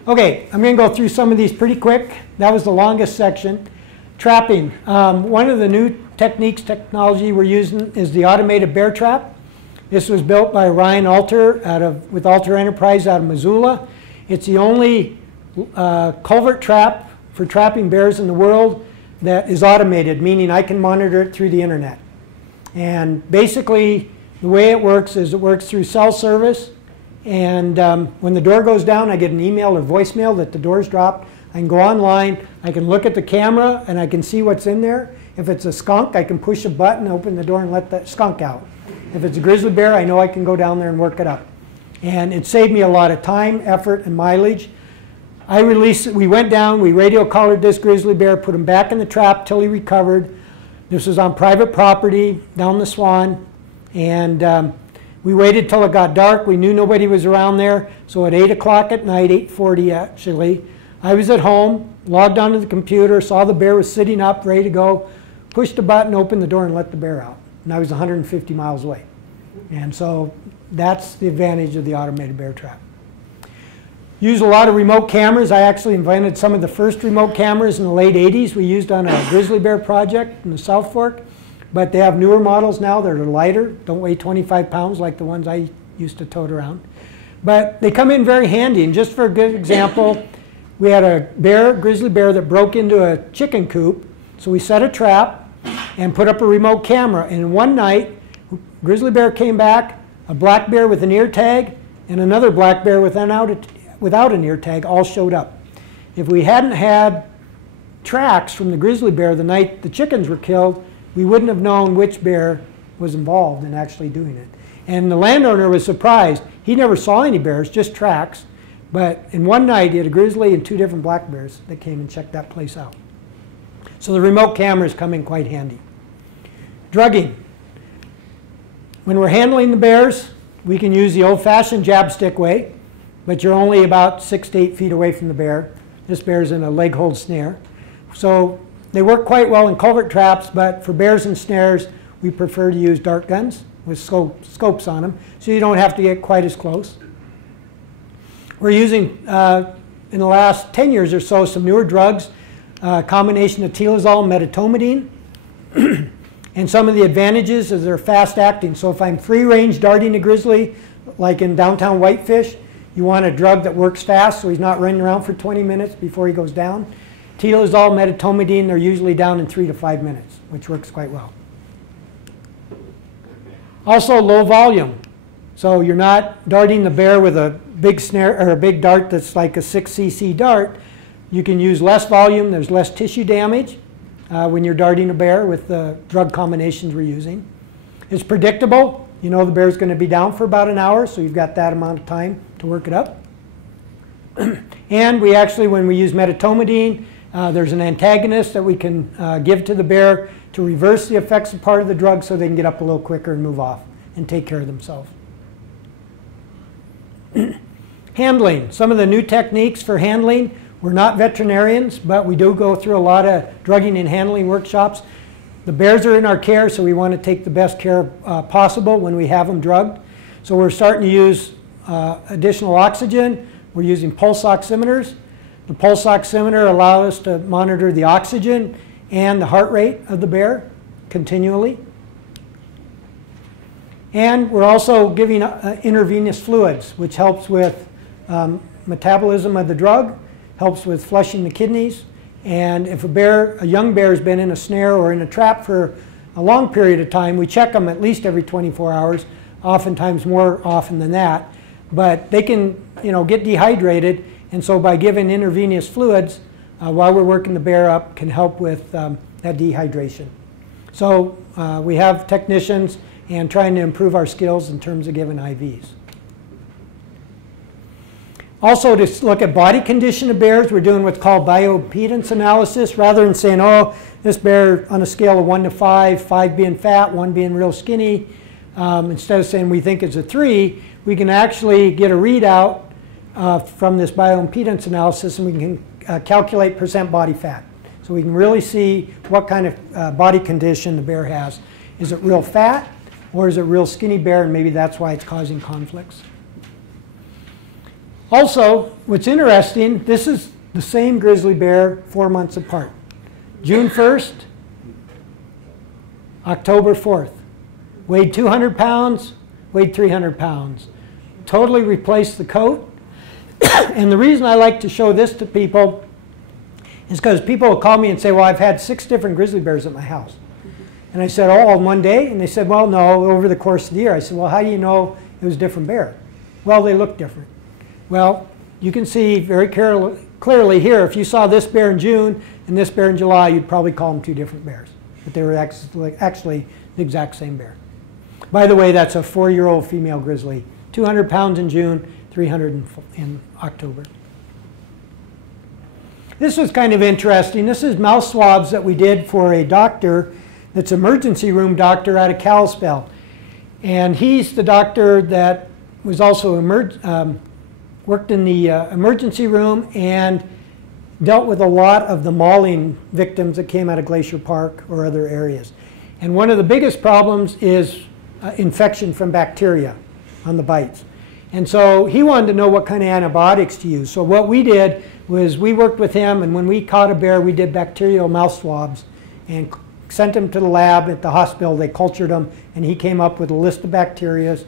Okay, I'm going to go through some of these pretty quick. That was the longest section. Trapping. One of the new technology we're using is the automated bear trap. This was built by Ryan Alter with Alter Enterprise out of Missoula. It's the only culvert trap for trapping bears in the world that is automated, meaning I can monitor it through the internet. And basically, the way it works is it works through cell service. And when the door goes down, I get an email or voicemail that the door's dropped. I can go online, I can look at the camera, and I can see what's in there. If it's a skunk, I can push a button, open the door, and let that skunk out. If it's a grizzly bear, I know I can go down there and work it up. And it saved me a lot of time, effort, and mileage. We went down, we radio collared this grizzly bear, put him back in the trap till he recovered. This was on private property down the Swan, and we waited till it got dark. We knew nobody was around there, so at 8 o'clock at night, 8:40 actually, I was at home, logged onto the computer, saw the bear was sitting up, ready to go, pushed a button, opened the door, and let the bear out. And I was 150 miles away. And so that's the advantage of the automated bear trap. Use a lot of remote cameras. I actually invented some of the first remote cameras in the late 80s we used on a grizzly bear project in the South Fork. But they have newer models now that are lighter, don't weigh 25 pounds like the ones I used to tote around. But they come in very handy. And just for a good example, we had a grizzly bear that broke into a chicken coop. So we set a trap and put up a remote camera. And one night, grizzly bear came back, a black bear with an ear tag, and another black bear without an ear tag all showed up. If we hadn't had tracks from the grizzly bear the night the chickens were killed, we wouldn't have known which bear was involved in actually doing it. And the landowner was surprised. He never saw any bears, just tracks. But in one night, he had a grizzly and 2 different black bears that came and checked that place out. So the remote cameras come in quite handy. Drugging. When we're handling the bears, we can use the old-fashioned jab stick way, but you're only about 6 to 8 feet away from the bear. This bear's in a leg hold snare. So they work quite well in culvert traps, but for bears and snares, we prefer to use dart guns with scopes on them, so you don't have to get quite as close. We're using, in the last 10 years or so, some newer drugs, a combination of tilazol and medetomidine. And some of the advantages is they're fast acting. So if I'm free range darting a grizzly, like in downtown Whitefish, you want a drug that works fast so he's not running around for 20 minutes before he goes down. Tilazol, medetomidine, they're usually down in 3 to 5 minutes, which works quite well. Also low volume. So you're not darting the bear with a big snare or a big dart that's like a 6 cc dart. You can use less volume, there's less tissue damage when you're darting a bear with the drug combinations we're using. It's predictable. You know the bear's going to be down for about an hour, so you've got that amount of time to work it up. And we actually, when we use medetomidine, there's an antagonist that we can give to the bear to reverse the effects of part of the drug so they can get up a little quicker and move off and take care of themselves. Handling. Some of the new techniques for handling. We're not veterinarians, but we do go through a lot of drugging and handling workshops. The bears are in our care, so we want to take the best care possible when we have them drugged. So we're starting to use additional oxygen. We're using pulse oximeters. The pulse oximeter allows us to monitor the oxygen and the heart rate of the bear continually. And we're also giving intravenous fluids, which helps with metabolism of the drug, helps with flushing the kidneys. And if a young bear has been in a snare or in a trap for a long period of time, we check them at least every 24 hours, oftentimes more often than that. But they can, get dehydrated, and so by giving intravenous fluids while we're working the bear up can help with that dehydration. So we have technicians and trying to improve our skills in terms of giving IVs. Also, to look at body condition of bears, we're doing what's called bioimpedance analysis. Rather than saying, oh, this bear on a scale of 1 to 5, 5 being fat, 1 being real skinny, instead of saying we think it's a 3, we can actually get a readout from this bioimpedance analysis, and we can calculate percent body fat. So we can really see what kind of body condition the bear has. Is it real fat, or is it real skinny bear, and maybe that's why it's causing conflicts. Also, what's interesting, this is the same grizzly bear 4 months apart. June 1st, October 4th. Weighed 200 pounds, weighed 300 pounds. Totally replaced the coat. And the reason I like to show this to people is because people will call me and say, well, I've had 6 different grizzly bears at my house. And I said, oh, in one day? And they said, well, no, over the course of the year. I said, well, how do you know it was a different bear? Well, they look different. Well, you can see very clearly here, if you saw this bear in June and this bear in July, you'd probably call them 2 different bears. But they were actually the exact same bear. By the way, that's a 4-year-old female grizzly. 200 pounds in June, 300 in October. This was kind of interesting. This is mouth swabs that we did for a doctor that's an emergency room doctor out of Kalispell. And he's the doctor that was also worked in the emergency room and dealt with a lot of the mauling victims that came out of Glacier Park or other areas. And one of the biggest problems is infection from bacteria on the bites. And so he wanted to know what kind of antibiotics to use. So what we did was we worked with him, and when we caught a bear, we did bacterial mouth swabs and sent them to the lab at the hospital. They cultured them, and he came up with a list of bacteria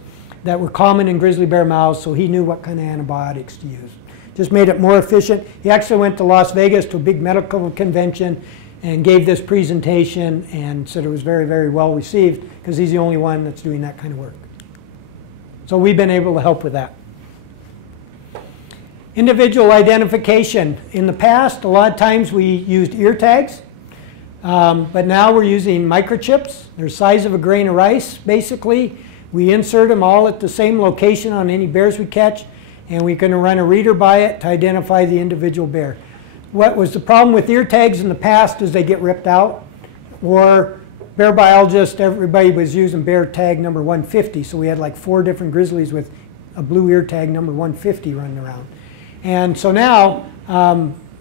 that were common in grizzly bear mouths, so he knew what kind of antibiotics to use. Just made it more efficient. He actually went to Las Vegas to a big medical convention and gave this presentation and said it was very, very well received because he's the only one that's doing that kind of work. So we've been able to help with that. Individual identification. In the past, a lot of times we used ear tags, but now we're using microchips. They're the size of a grain of rice, basically. We insert them all at the same location on any bears we catch, and we're going to run a reader by it to identify the individual bear. What was the problem with ear tags in the past is they get ripped out, or bear biologists, everybody was using bear tag number 150, so we had like 4 different grizzlies with a blue ear tag number 150 running around. And so now,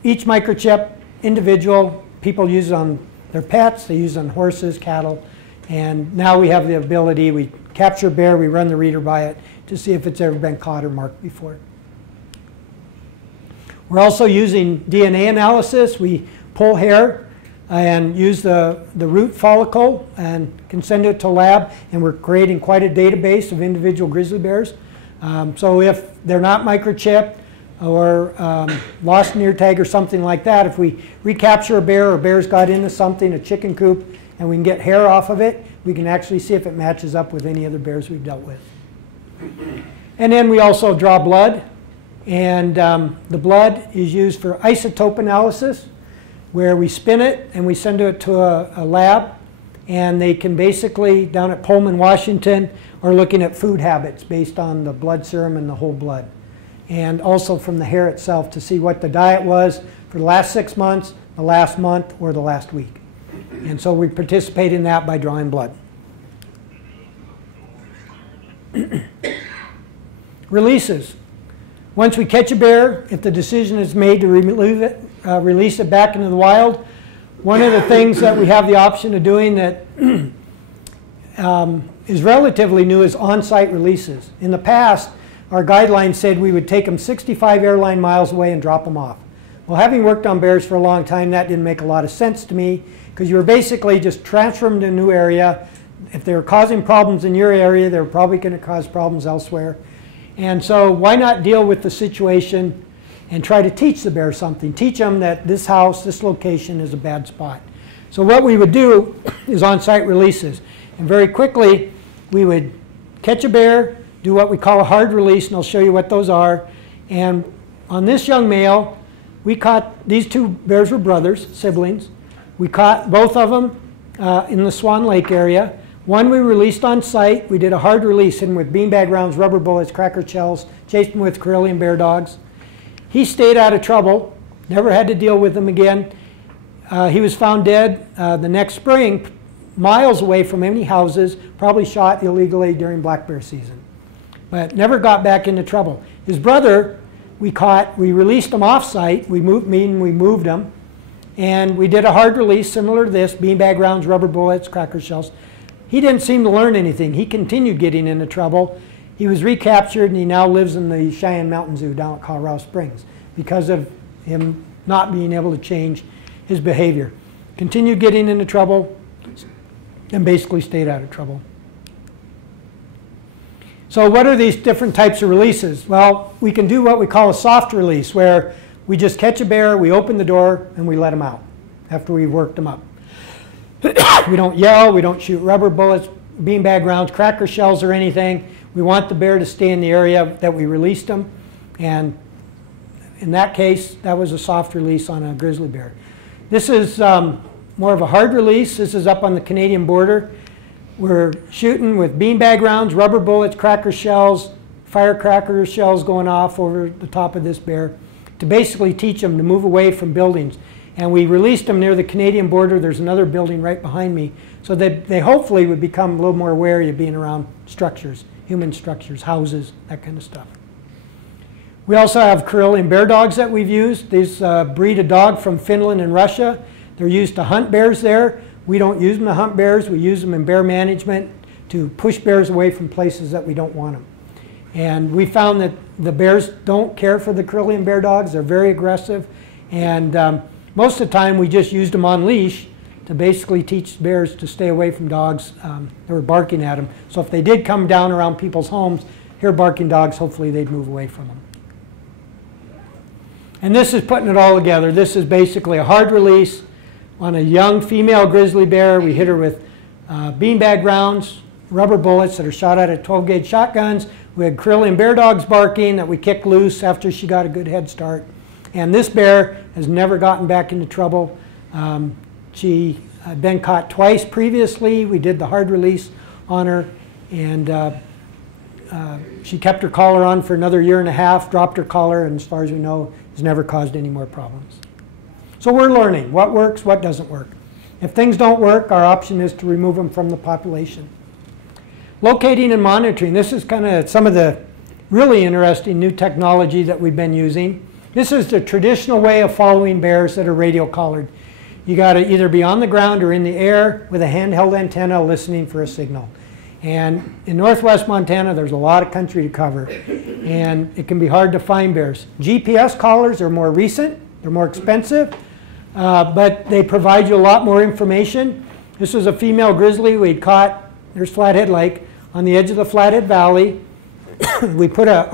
each microchip, individual, people use it on their pets, they use it on horses, cattle, and now we have the ability, we capture a bear, we run the reader by it to see if it's ever been caught or marked before. We're also using DNA analysis. We pull hair and use the root follicle and can send it to a lab, and we're creating quite a database of individual grizzly bears. So if they're not microchipped or lost an ear tag or something like that, if we recapture a bear or bear's got into something, a chicken coop, and we can get hair off of it, we can actually see if it matches up with any other bears we've dealt with. And then we also draw blood, and the blood is used for isotope analysis, where we spin it and we send it to a lab, and they can basically, down at Pullman, Washington, are looking at food habits based on the blood serum and the whole blood, and also from the hair itself to see what the diet was for the last 6 months, the last month, or the last week. And so we participate in that by drawing blood. Releases. Once we catch a bear, if the decision is made to release it back into the wild, one of the things that we have the option of doing that is relatively new is on-site releases. In the past, our guidelines said we would take them 65 airline miles away and drop them off. Well, having worked on bears for a long time, that didn't make a lot of sense to me, because you were basically just transferring them to a new area, if they're causing problems in your area, they're probably going to cause problems elsewhere. And so why not deal with the situation and try to teach the bear something? Teach them that this house, this location is a bad spot. So what we would do is on-site releases. And very quickly, we would catch a bear, do what we call a hard release, and I'll show you what those are. And on this young male, we caught, these two bears were brothers, siblings. We caught both of them in the Swan Lake area. One we released on site. We did a hard release, hit him with beanbag rounds, rubber bullets, cracker shells, chased him with Karelian bear dogs. He stayed out of trouble, never had to deal with them again. He was found dead the next spring, miles away from any houses, probably shot illegally during black bear season, but never got back into trouble. His brother, we caught, we released him off-site, we moved him, and we did a hard release similar to this, beanbag rounds, rubber bullets, cracker shells. He didn't seem to learn anything. He continued getting into trouble. He was recaptured, and he now lives in the Cheyenne Mountain Zoo down at Colorado Springs because of him not being able to change his behavior. Continued getting into trouble and basically stayed out of trouble. So what are these different types of releases? Well, we can do what we call a soft release, where we just catch a bear, we open the door, and we let him out after we've worked him up. We don't yell, we don't shoot rubber bullets, beanbag rounds, cracker shells, or anything. We want the bear to stay in the area that we released him. And in that case, that was a soft release on a grizzly bear. This is more of a hard release. This is up on the Canadian border. We're shooting with beanbag rounds, rubber bullets, cracker shells, firecracker shells going off over the top of this bear to basically teach them to move away from buildings. And we released them near the Canadian border. There's another building right behind me. So that they hopefully would become a little more wary of being around structures, human structures, houses, that kind of stuff. We also have Karelian bear dogs that we've used. These breed of dog from Finland and Russia. They're used to hunt bears there. We don't use them to hunt bears. We use them in bear management to push bears away from places that we don't want them. And we found that the bears don't care for the Karelian bear dogs. They're very aggressive. And most of the time we just used them on leash to basically teach bears to stay away from dogs that were barking at them. So if they did come down around people's homes, hear barking dogs, hopefully they'd move away from them. And this is putting it all together. This is basically a hard release on a young female grizzly bear. We hit her with beanbag rounds, rubber bullets that are shot out of 12-gauge shotguns. We had Karelian bear dogs barking that we kicked loose after she got a good head start. And this bear has never gotten back into trouble. She had been caught twice previously. We did the hard release on her, and she kept her collar on for another 1.5 years, dropped her collar, and as far as we know, has never caused any more problems. So we're learning what works, what doesn't work. If things don't work, our option is to remove them from the population. Locating and monitoring. This is kind of some of the really interesting new technology that we've been using. This is the traditional way of following bears that are radio collared. You got to either be on the ground or in the air with a handheld antenna listening for a signal. And in northwest Montana, there's a lot of country to cover, and it can be hard to find bears. GPS collars are more recent, they're more expensive, but they provide you a lot more information. This is a female grizzly we'd caught, there's Flathead Lake, on the edge of the Flathead Valley. We put a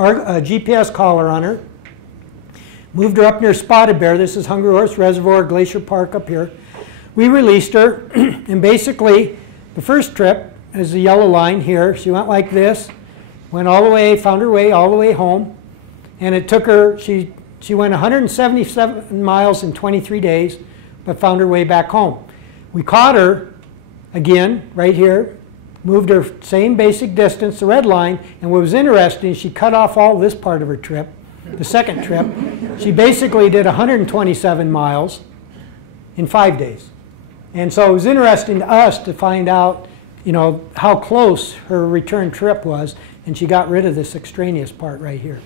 GPS collar on her, moved her up near Spotted Bear. This is Hungry Horse Reservoir, Glacier Park up here. We released her, and basically the first trip is the yellow line here. She went like this, went all the way, found her way all the way home, and it took her, she went 177 miles in 23 days, but found her way back home. We caught her again right here, moved her same basic distance, the red line, and what was interesting, she cut off all this part of her trip, the second trip. She basically did 127 miles in 5 days. And so it was interesting to us to find out, you know, how close her return trip was, and she got rid of this extraneous part right here.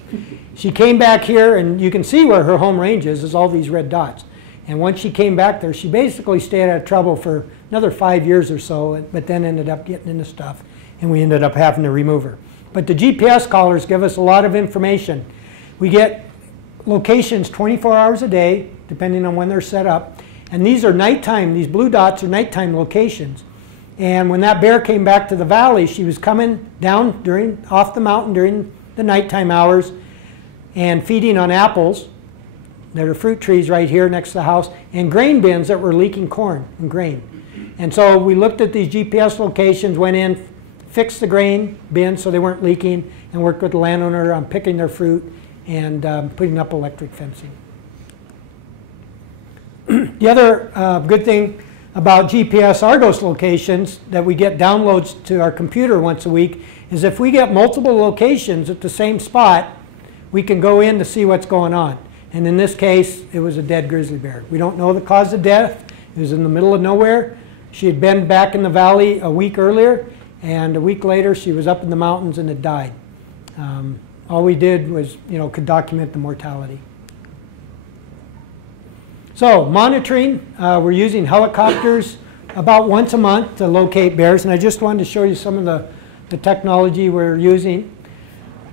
She came back here, and you can see where her home range is all these red dots. And once she came back there, she basically stayed out of trouble for another 5 years or so, but then ended up getting into stuff, and we ended up having to remove her. But the GPS collars give us a lot of information. We get locations 24 hours a day, depending on when they're set up, and these are nighttime, these blue dots are nighttime locations. And when that bear came back to the valley, she was coming down off the mountain during the nighttime hours and feeding on apples. There are fruit trees right here next to the house, and grain bins that were leaking corn and grain. And so we looked at these GPS locations, went in, fixed the grain bins so they weren't leaking, and worked with the landowner on picking their fruit and putting up electric fencing. The other good thing about GPS Argos locations that we get downloads to our computer once a week is if we get multiple locations at the same spot, we can go in to see what's going on. And in this case, it was a dead grizzly bear. We don't know the cause of death. It was in the middle of nowhere. She had been back in the valley a week earlier, and a week later she was up in the mountains and had died. All we did was, could document the mortality. So monitoring, we're using helicopters about once a month to locate bears, and I just wanted to show you some of the technology we're using.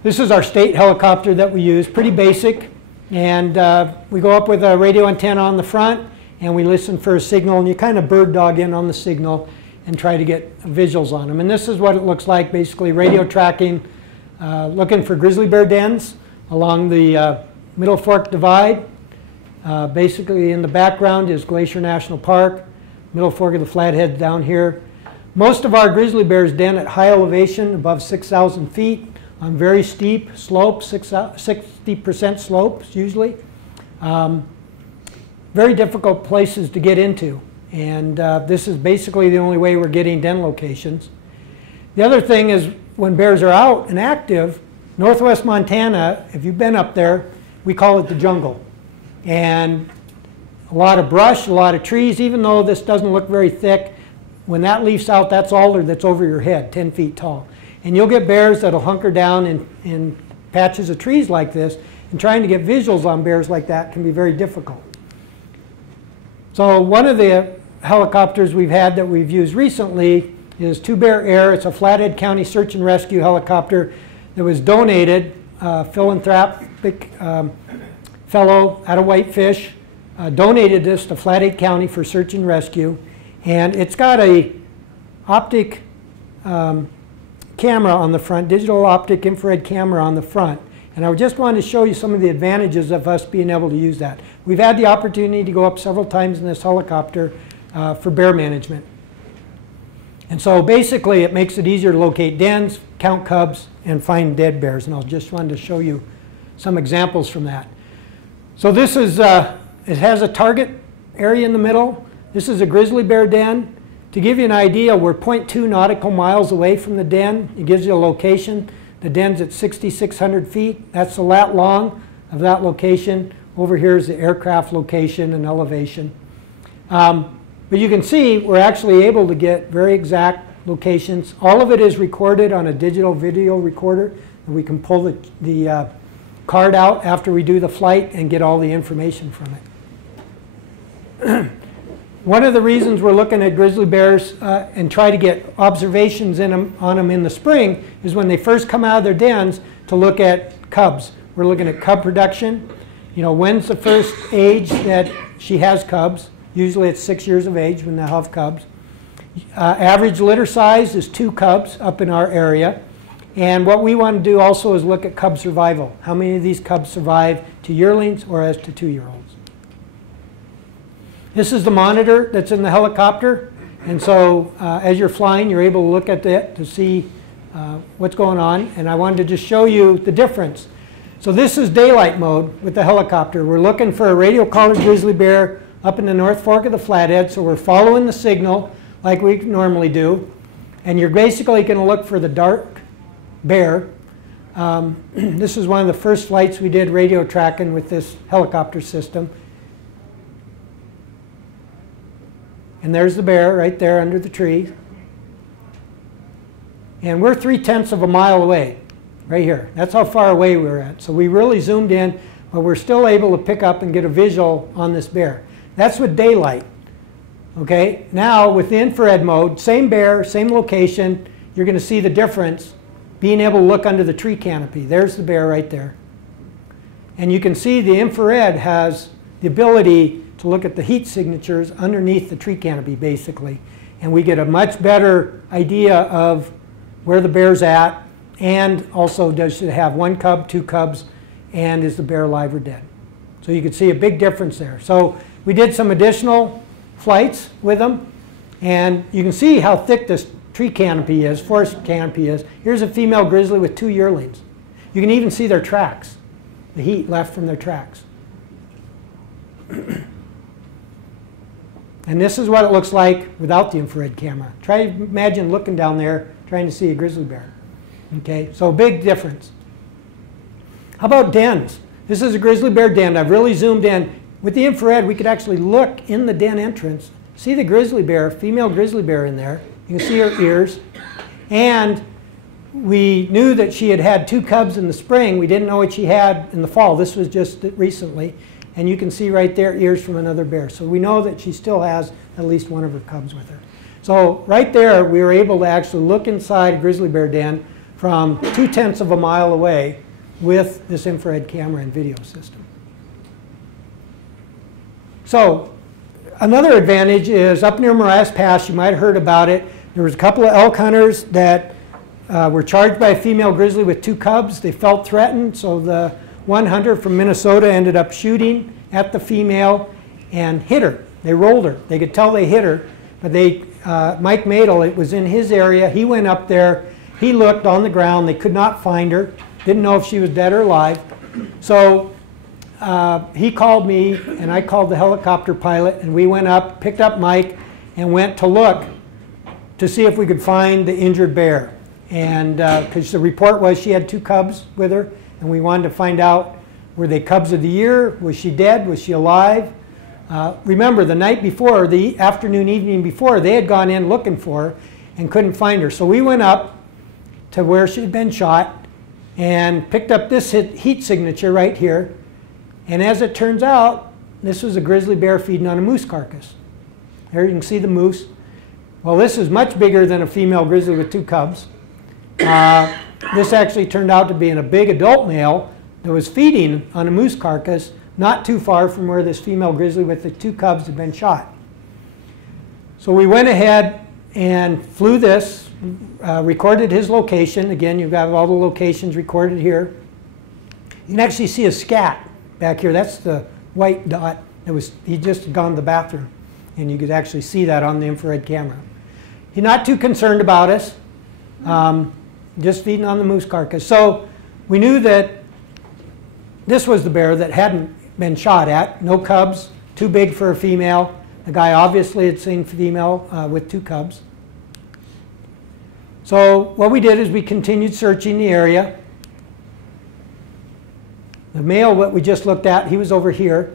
This is our state helicopter that we use, pretty basic, and we go up with a radio antenna on the front, and we listen for a signal, and you kind of bird dog in on the signal and try to get visuals on them. And this is what it looks like, basically radio tracking, looking for grizzly bear dens along the Middle Fork Divide. Basically in the background is Glacier National Park, Middle Fork of the Flathead down here. Most of our grizzly bears den at high elevation, above 6,000 feet, on very steep slopes, 60% slopes usually. Very difficult places to get into. And this is basically the only way we're getting den locations. The other thing is when bears are out and active, northwest Montana, if you've been up there, we call it the jungle. And a lot of brush, a lot of trees, even though this doesn't look very thick, when that leaves out, that's alder that's over your head, 10 feet tall. And you'll get bears that'll hunker down in patches of trees like this, and trying to get visuals on bears like that can be very difficult. So one of the helicopters we've had that we've used recently is Two Bear Air. It's a Flathead County search and rescue helicopter that was donated, philanthropic fellow out of Whitefish donated this to Flathead County for search and rescue, and it's got a optic camera on the front, digital optic infrared camera on the front, and I just wanted to show you some of the advantages of us being able to use that. We've had the opportunity to go up several times in this helicopter for bear management, and so basically it makes it easier to locate dens, count cubs, and find dead bears, and I just wanted to show you some examples from that. So this is, it has a target area in the middle. This is a grizzly bear den. To give you an idea, we're 0.2 nautical miles away from the den. It gives you a location. The den's at 6,600 feet. That's the lat long of that location. Over here is the aircraft location and elevation. But you can see we're actually able to get very exact locations. All of it is recorded on a digital video recorder, and we can pull the card out after we do the flight and get all the information from it. One of the reasons we're looking at grizzly bears and try to get observations on them in the spring is when they first come out of their dens to look at cubs. We're looking at cub production. When's the first age that she has cubs? Usually it's 6 years of age when they have cubs. Average litter size is 2 cubs up in our area. And what we want to do also is look at cub survival. How many of these cubs survive to yearlings or as to 2-year-olds? This is the monitor that's in the helicopter. And so as you're flying, you're able to look at that to see what's going on. And I wanted to just show you the difference. So this is daylight mode with the helicopter. We're looking for a radio collared grizzly bear up in the North Fork of the Flathead. So we're following the signal like we normally do. And you're basically going to look for the dark bear. This is one of the first flights we did radio tracking with this helicopter system. And there's the bear right there under the tree. And we're 3/10 of a mile away, right here. That's how far away we're at. So we really zoomed in, but we're still able to pick up and get a visual on this bear. That's with daylight. Okay, now with the infrared mode, same bear, same location, you're going to see the difference being able to look under the tree canopy. There's the bear right there. And you can see the infrared has the ability to look at the heat signatures underneath the tree canopy, basically. and we get a much better idea of where the bear's at, and also does it have 1 cub, 2 cubs, and is the bear alive or dead. So you can see a big difference there. So we did some additional flights with them, and you can see how thick this tree canopy is, forest canopy is. Here's a female grizzly with 2 yearlings. You can even see their tracks, the heat left from their tracks. And this is what it looks like without the infrared camera. Try to imagine looking down there trying to see a grizzly bear. Okay, so big difference. How about dens? This is a grizzly bear den. I've really zoomed in. With the infrared, we could actually look in the den entrance, see the grizzly bear, female grizzly bear in there. You can see her ears. And we knew that she had had 2 cubs in the spring. We didn't know what she had in the fall. This was just recently. And you can see right there ears from another bear. So we know that she still has at least 1 of her cubs with her. So right there, we were able to actually look inside a grizzly bear den from 2/10 of a mile away with this infrared camera and video system. So another advantage is up near Morass Pass, you might have heard about it. There was a couple of elk hunters that were charged by a female grizzly with 2 cubs. They felt threatened, so the one hunter from Minnesota ended up shooting at the female and hit her. They rolled her. They could tell they hit her, but Mike Madel, it was in his area. He went up there. He looked on the ground. They could not find her. Didn't know if she was dead or alive. So he called me, and I called the helicopter pilot, and we went up, picked up Mike, and went to look to see if we could find the injured bear. And because the report was she had 2 cubs with her, and we wanted to find out, were they cubs of the year? Was she dead? Was she alive? Remember, the night before, the afternoon, evening before, they had gone in looking for her and couldn't find her. So we went up to where she had been shot and picked up this heat signature right here. And as it turns out, this was a grizzly bear feeding on a moose carcass. There you can see the moose. Well, this is much bigger than a female grizzly with 2 cubs. This actually turned out to be a big adult male that was feeding on a moose carcass not too far from where this female grizzly with the 2 cubs had been shot. So we went ahead and flew this, recorded his location. Again, you've got all the locations recorded here. You can actually see a scat back here. That's the white dot. He just had gone to the bathroom, and you could actually see that on the infrared camera. He's not too concerned about us, just feeding on the moose carcass. So we knew that this was the bear that hadn't been shot at. No cubs, too big for a female. The guy obviously had seen female with 2 cubs. So what we did is we continued searching the area. The male that we just looked at, he was over here.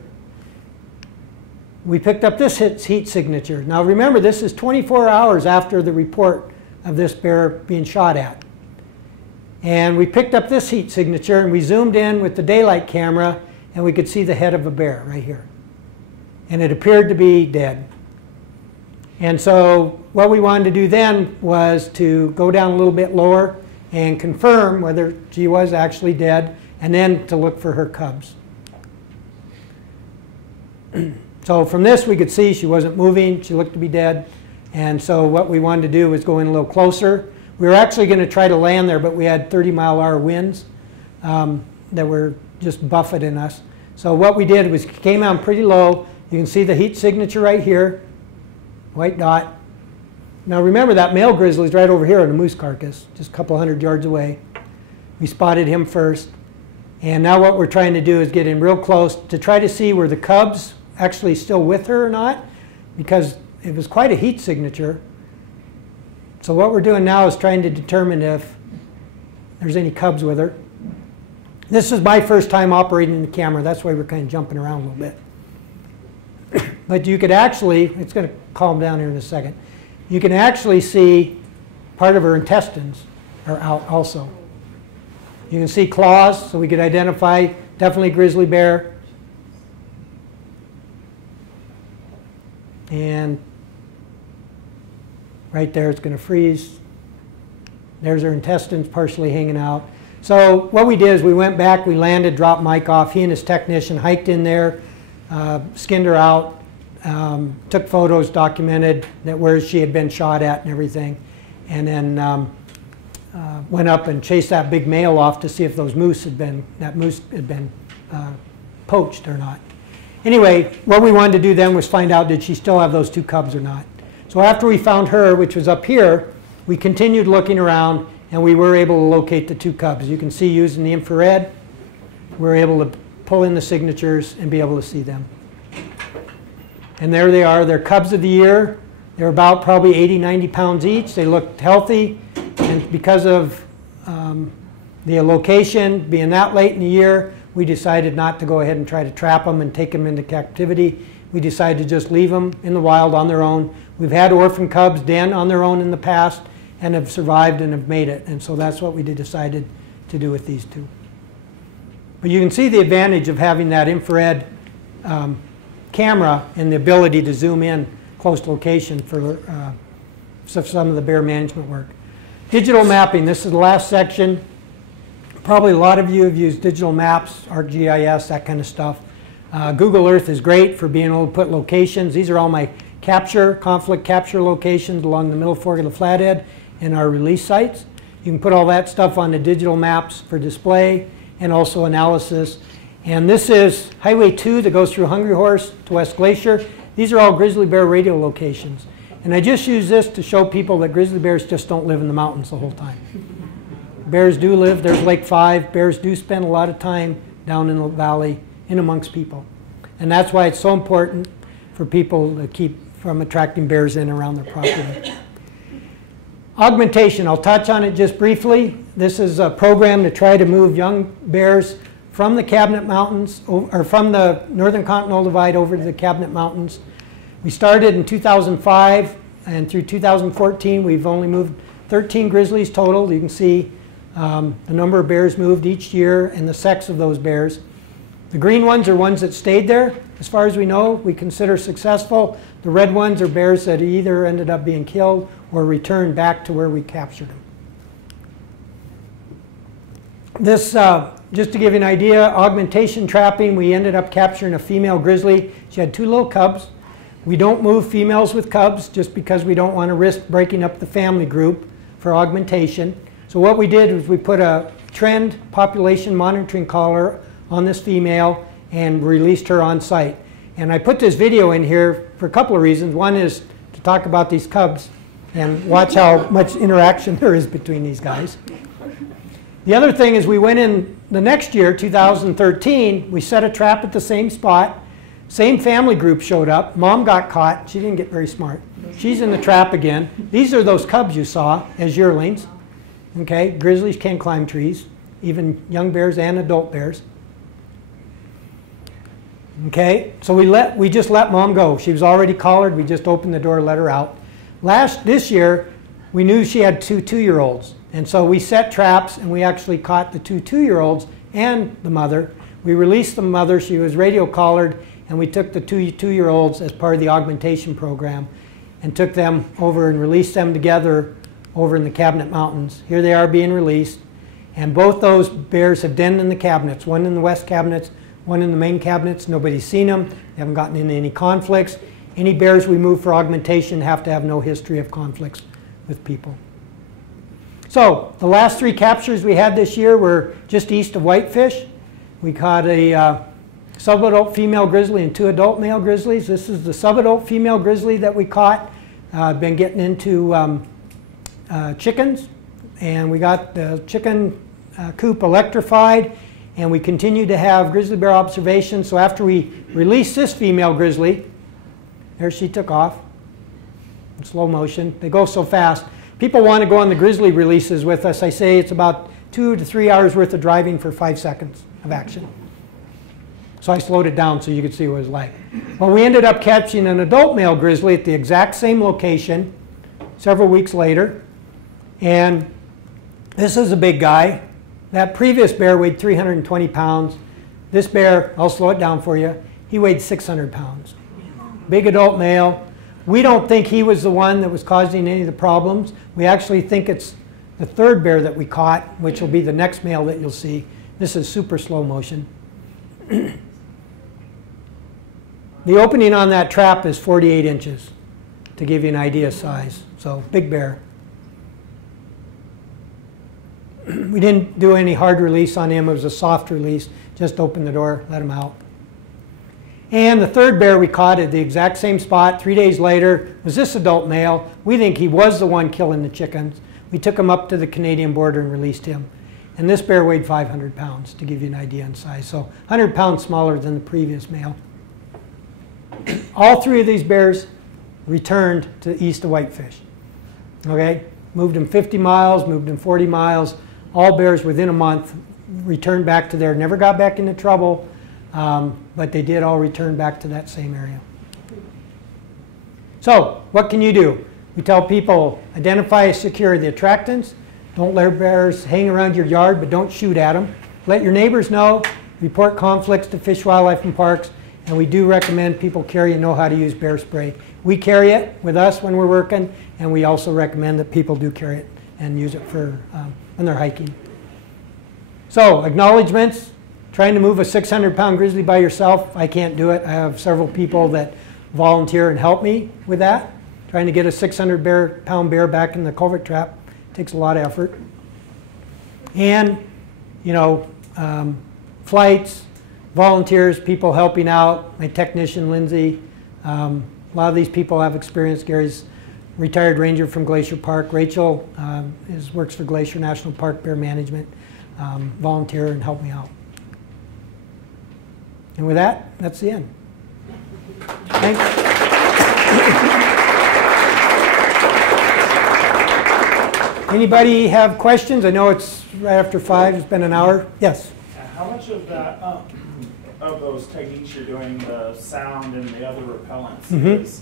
We picked up this heat signature. Now remember, this is 24 hours after the report of this bear being shot at. And we picked up this heat signature and we zoomed in with the daylight camera and we could see the head of a bear right here. And it appeared to be dead. And so what we wanted to do then was to go down a little bit lower and confirm whether she was actually dead, and then to look for her cubs. So from this we could see she wasn't moving, she looked to be dead. And so what we wanted to do was go in a little closer. We were actually going to try to land there, but we had 30-mile-an-hour winds that were just buffeting us. So what we did was came down pretty low. You can see the heat signature right here, white dot. Now remember, that male grizzly is right over here on the moose carcass, just a couple 100 yards away. We spotted him first. And now what we're trying to do is get in real close to try to see were the cubs actually still with her or not, because it was quite a heat signature. So what we're doing now is trying to determine if there's any cubs with her. This is my first time operating the camera. That's why we're kind of jumping around a little bit. But you could actually, it's going to calm down here in a second, you can actually see part of her intestines are out also. You can see claws, so we could identify definitely grizzly bear. And right there, it's going to freeze. There's her intestines partially hanging out. So what we did is we went back, we landed, dropped Mike off. He and his technician hiked in there, skinned her out, took photos, documented that where she had been shot at and everything, and then went up and chased that big male off to see if that moose had been poached or not. Anyway, what we wanted to do then was find out, did she still have those 2 cubs or not. So after we found her, which was up here, we continued looking around, and we were able to locate the 2 cubs. You can see using the infrared, we're able to pull in the signatures and be able to see them. And there they are. They're cubs of the year. They're about probably 80, 90 pounds each. They looked healthy, and because of the location being that late in the year, we decided not to go ahead and try to trap them and take them into captivity. We decided to just leave them in the wild on their own. We've had orphan cubs den on their own in the past and have survived and have made it. And so that's what we decided to do with these 2. But you can see the advantage of having that infrared camera and the ability to zoom in close location for some of the bear management work. Digital mapping, this is the last section. Probably a lot of you have used digital maps, ArcGIS, that kind of stuff. Google Earth is great for being able to put locations. These are all my conflict capture locations along the Middle Fork of the Flathead and our release sites. You can put all that stuff on the digital maps for display and also analysis. And this is Highway 2 that goes through Hungry Horse to West Glacier. These are all grizzly bear radio locations. And I just use this to show people that grizzly bears just don't live in the mountains the whole time. Bears do live, there's Lake 5. Bears do spend a lot of time down in the valley in amongst people. And that's why it's so important for people to keep from attracting bears in around their property. Augmentation, I'll touch on it just briefly. This is a program to try to move young bears from the Cabinet Mountains, or from the Northern Continental Divide over to the Cabinet Mountains. We started in 2005, and through 2014 we've only moved 13 grizzlies total. You can see the number of bears moved each year and the sex of those bears. The green ones are ones that stayed there. As far as we know, we consider successful. The red ones are bears that either ended up being killed or returned back to where we captured them. This, just to give you an idea, augmentation trapping, we ended up capturing a female grizzly. She had 2 little cubs. We don't move females with cubs just because we don't want to risk breaking up the family group for augmentation. So what we did was we put a trend population monitoring collar on this female and released her on site. And I put this video in here for a couple of reasons. One is to talk about these cubs and watch how much interaction there is between these guys. The other thing is we went in the next year, 2013, we set a trap at the same spot. Same family group showed up. Mom got caught. She didn't get very smart. She's in the trap again. These are those cubs you saw as yearlings. Okay, grizzlies can climb trees, even young bears and adult bears. Okay, so we just let Mom go. She was already collared. We just opened the door, let her out. This year, we knew she had 2 2-year-olds. And so we set traps, and we actually caught the 2 2-year-olds and the mother. We released the mother. She was radio collared, and we took the 2 2-year-olds as part of the augmentation program and took them over and released them together over in the Cabinet Mountains. Here they are being released. And both those bears have denned in the cabinets, one in the west cabinets, one in the main cabinets. Nobody's seen them. They haven't gotten into any conflicts. Any bears we move for augmentation have to have no history of conflicts with people. So the last 3 captures we had this year were just east of Whitefish. We caught a subadult female grizzly and 2 adult male grizzlies. This is the subadult female grizzly that we caught. Been getting into chickens, and we got the chicken coop electrified, and we continue to have grizzly bear observations. So after we released this female grizzly, there she took off in slow motion. They go so fast. People want to go on the grizzly releases with us. I say it's about 2 to 3 hours worth of driving for 5 seconds of action. So I slowed it down so you could see what it was like. Well, we ended up catching an adult male grizzly at the exact same location several weeks later. And this is a big guy. That previous bear weighed 320 pounds. This bear, I'll slow it down for you, he weighed 600 pounds. Big adult male. We don't think he was the one that was causing any of the problems. We actually think it's the 3rd bear that we caught, which will be the next male that you'll see. This is super slow motion. The opening on that trap is 48 inches, to give you an idea of size. So big bear. We didn't do any hard release on him. It was a soft release. Just open the door, let him out. And the third bear we caught at the exact same spot 3 days later was this adult male. We think he was the one killing the chickens. We took him up to the Canadian border and released him. And this bear weighed 500 pounds, to give you an idea on size. So 100 pounds smaller than the previous male. All three of these bears returned to east of Whitefish. Okay? Moved them 50 miles, moved them 40 miles. All bears within a month returned back to there. Never got back into trouble, but they did all return back to that same area. So what can you do? We tell people, identify and secure the attractants. Don't let bears hang around your yard, but don't shoot at them. Let your neighbors know. Report conflicts to Fish, Wildlife, and Parks. And we do recommend people carry and know how to use bear spray. We carry it with us when we're working, and we also recommend that people do carry it and use it for when they're hiking. So, acknowledgements. Trying to move a 600-pound grizzly by yourself, I can't do it. I have several people that volunteer and help me with that. Trying to get a 600-pound bear back in the culvert trap takes a lot of effort. And, you know, flights, volunteers, people helping out, my technician, Lindsay. A lot of these people have experience. Gary's retired ranger from Glacier Park. Rachel works for Glacier National Park Bear Management. Volunteer and help me out. And with that, that's the end. Thanks. Anybody have questions? I know it's right after 5. It's been an hour. Yes? How much of that, of those techniques you're doing, the sound and the other repellents, is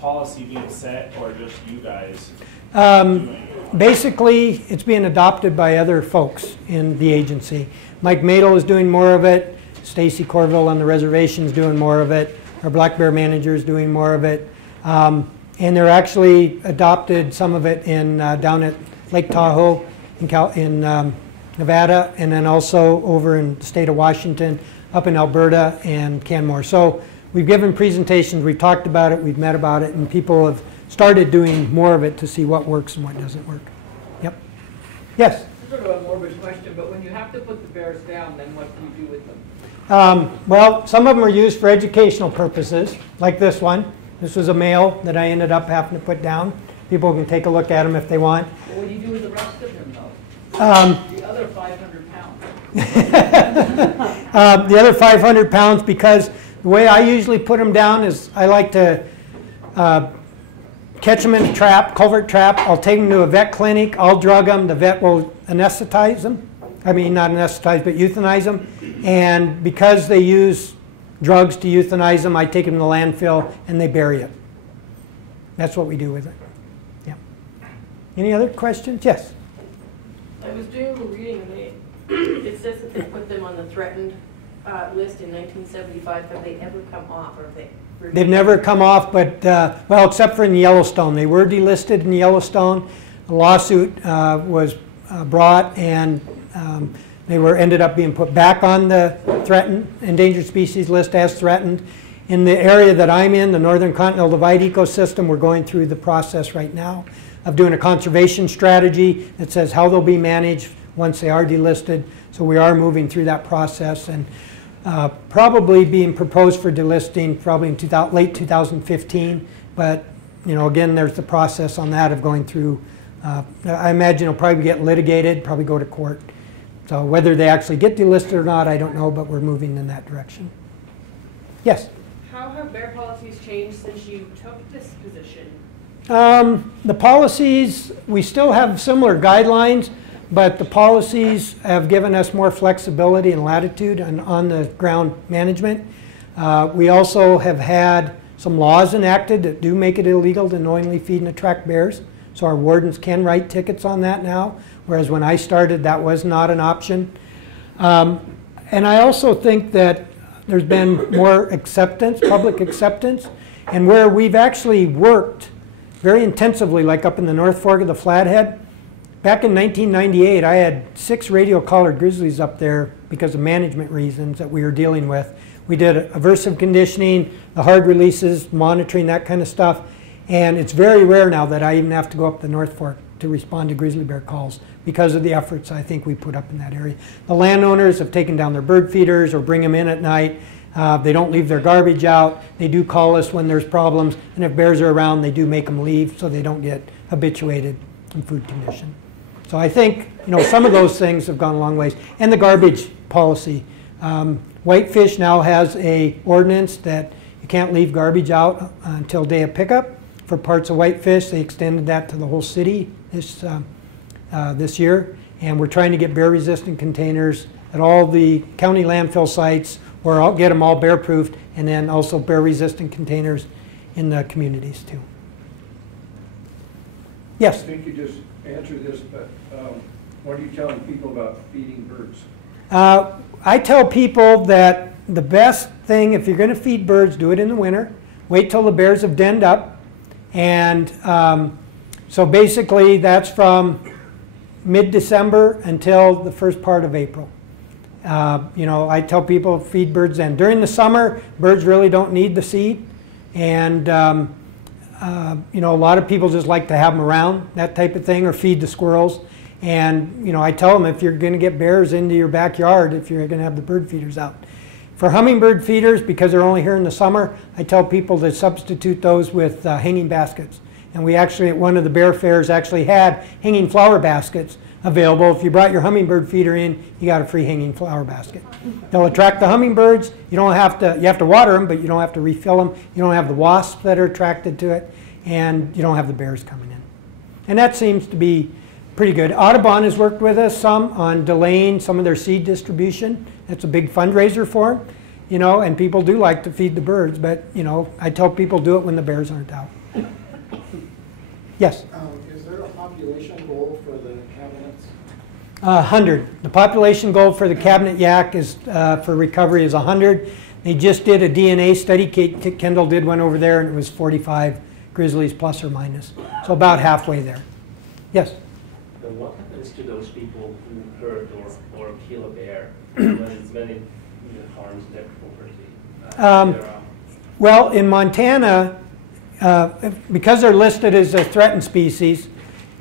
policy being set, or just you guys doing it? Basically, it's being adopted by other folks in the agency. Mike Madel is doing more of it. Stacy Corville on the reservation is doing more of it. Our black bear manager is doing more of it. And they're actually adopted some of it in down at Lake Tahoe in Nevada, and then also over in the state of Washington, up in Alberta and Canmore. So we've given presentations, we've talked about it, we've met about it, and people have started doing more of it to see what works and what doesn't work. Yep. Yes? Sort of a morbid question, but when you have to put the bears down, then what do you do with them? Well, some of them are used for educational purposes, like this one. This was a male that I ended up having to put down. People can take a look at them if they want. Well, what do you do with the rest of them, though? The other 500 pounds. The other 500 pounds, because the way I usually put them down is I like to catch them in a trap, culvert trap. I'll take them to a vet clinic. I'll drug them. The vet will anesthetize them. I mean, not anesthetize, but euthanize them. And because they use drugs to euthanize them, I take them to the landfill and they bury it. That's what we do with it. Yeah. Any other questions? Yes. I was doing a reading and it says that they put them on the threatened list in 1975. Have they ever come off? Or have they? They've never come off, but well, except for in Yellowstone. They were delisted in Yellowstone. A lawsuit was brought, and they ended up being put back on the threatened endangered species list as threatened. In the area that I'm in, the Northern Continental Divide ecosystem, we're going through the process right now of doing a conservation strategy that says how they'll be managed once they are delisted. So we are moving through that process, and probably being proposed for delisting probably in late 2015. But you know, again, there's the process on that of going through. I imagine it'll probably get litigated, probably go to court. So whether they actually get delisted or not, I don't know, but we're moving in that direction. Yes? How have bear policies changed since you took this position? The policies, we still have similar guidelines, but the policies have given us more flexibility and latitude on the ground management. We also have had some laws enacted that do make it illegal to knowingly feed and attract bears. So our wardens can write tickets on that now, whereas when I started, that was not an option. And I also think that there's been more acceptance, public acceptance, and where we've actually worked very intensively, like up in the North Fork of the Flathead. Back in 1998, I had 6 radio-collared grizzlies up there because of management reasons that we were dealing with. We did aversive conditioning, the hard releases, monitoring, that kind of stuff. And it's very rare now that I even have to go up the North Fork to respond to grizzly bear calls because of the efforts I think we put up in that area. The landowners have taken down their bird feeders or bring them in at night. They don't leave their garbage out. They do call us when there's problems. And if bears are around, they do make them leave so they don't get habituated in food condition. So I think, you know, some of those things have gone a long ways. And the garbage policy. Whitefish now has a ordinance that you can't leave garbage out until day of pickup. For parts of whitefish, they extended that to the whole city this year. And we're trying to get bear-resistant containers at all the county landfill sites, or I'll get them all bear-proofed, and then also bear-resistant containers in the communities too. Yes? I think you just answered this, but what are you telling people about feeding birds? I tell people that the best thing, if you're going to feed birds, do it in the winter. Wait till the bears have denned up. And so basically that's from mid-December until the first part of April. You know, I tell people feed birds then. During the summer, birds really don't need the seed. And, you know, a lot of people just like to have them around, that type of thing, or feed the squirrels. And, you know, I tell them if you're going to get bears into your backyard, if you're going to have the bird feeders out. For hummingbird feeders, because they're only here in the summer, I tell people to substitute those with hanging baskets. And we actually, at one of the bear fairs, actually had hanging flower baskets available. If you brought your hummingbird feeder in, you got a free hanging flower basket. They'll attract the hummingbirds. You have to water them, but you don't have to refill them. You don't have the wasps that are attracted to it, and you don't have the bears coming in. And that seems to be pretty good. Audubon has worked with us some on delaying some of their seed distribution. That's a big fundraiser for them, you know, and people do like to feed the birds, but, you know, I tell people do it when the bears aren't out. Yes? Is there a population goal for the cabinets? 100. The population goal for the cabinet yak is for recovery is 100. They just did a DNA study. Kate Kendall did one over there, and it was 45 grizzlies plus or minus. So about halfway there. Yes? What happens to those people who hurt or kill a bear when it harms their property? Well, in Montana, because they're listed as a threatened species,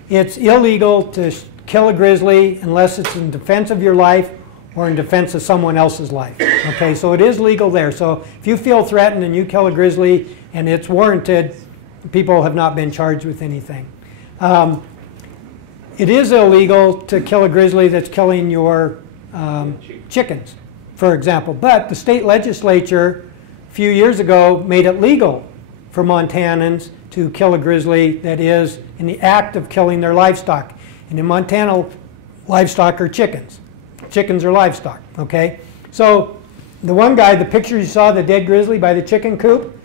it's illegal to kill a grizzly unless it's in defense of your life or in defense of someone else's life. Okay, so it is legal there. So if you feel threatened and you kill a grizzly and it's warranted, people have not been charged with anything. It is illegal to kill a grizzly that's killing your chickens, for example. But the state legislature a few years ago made it legal for Montanans to kill a grizzly that is in the act of killing their livestock. And in Montana, livestock are chickens. Chickens are livestock, okay? So the one guy, the picture you saw, the dead grizzly by the chicken coop,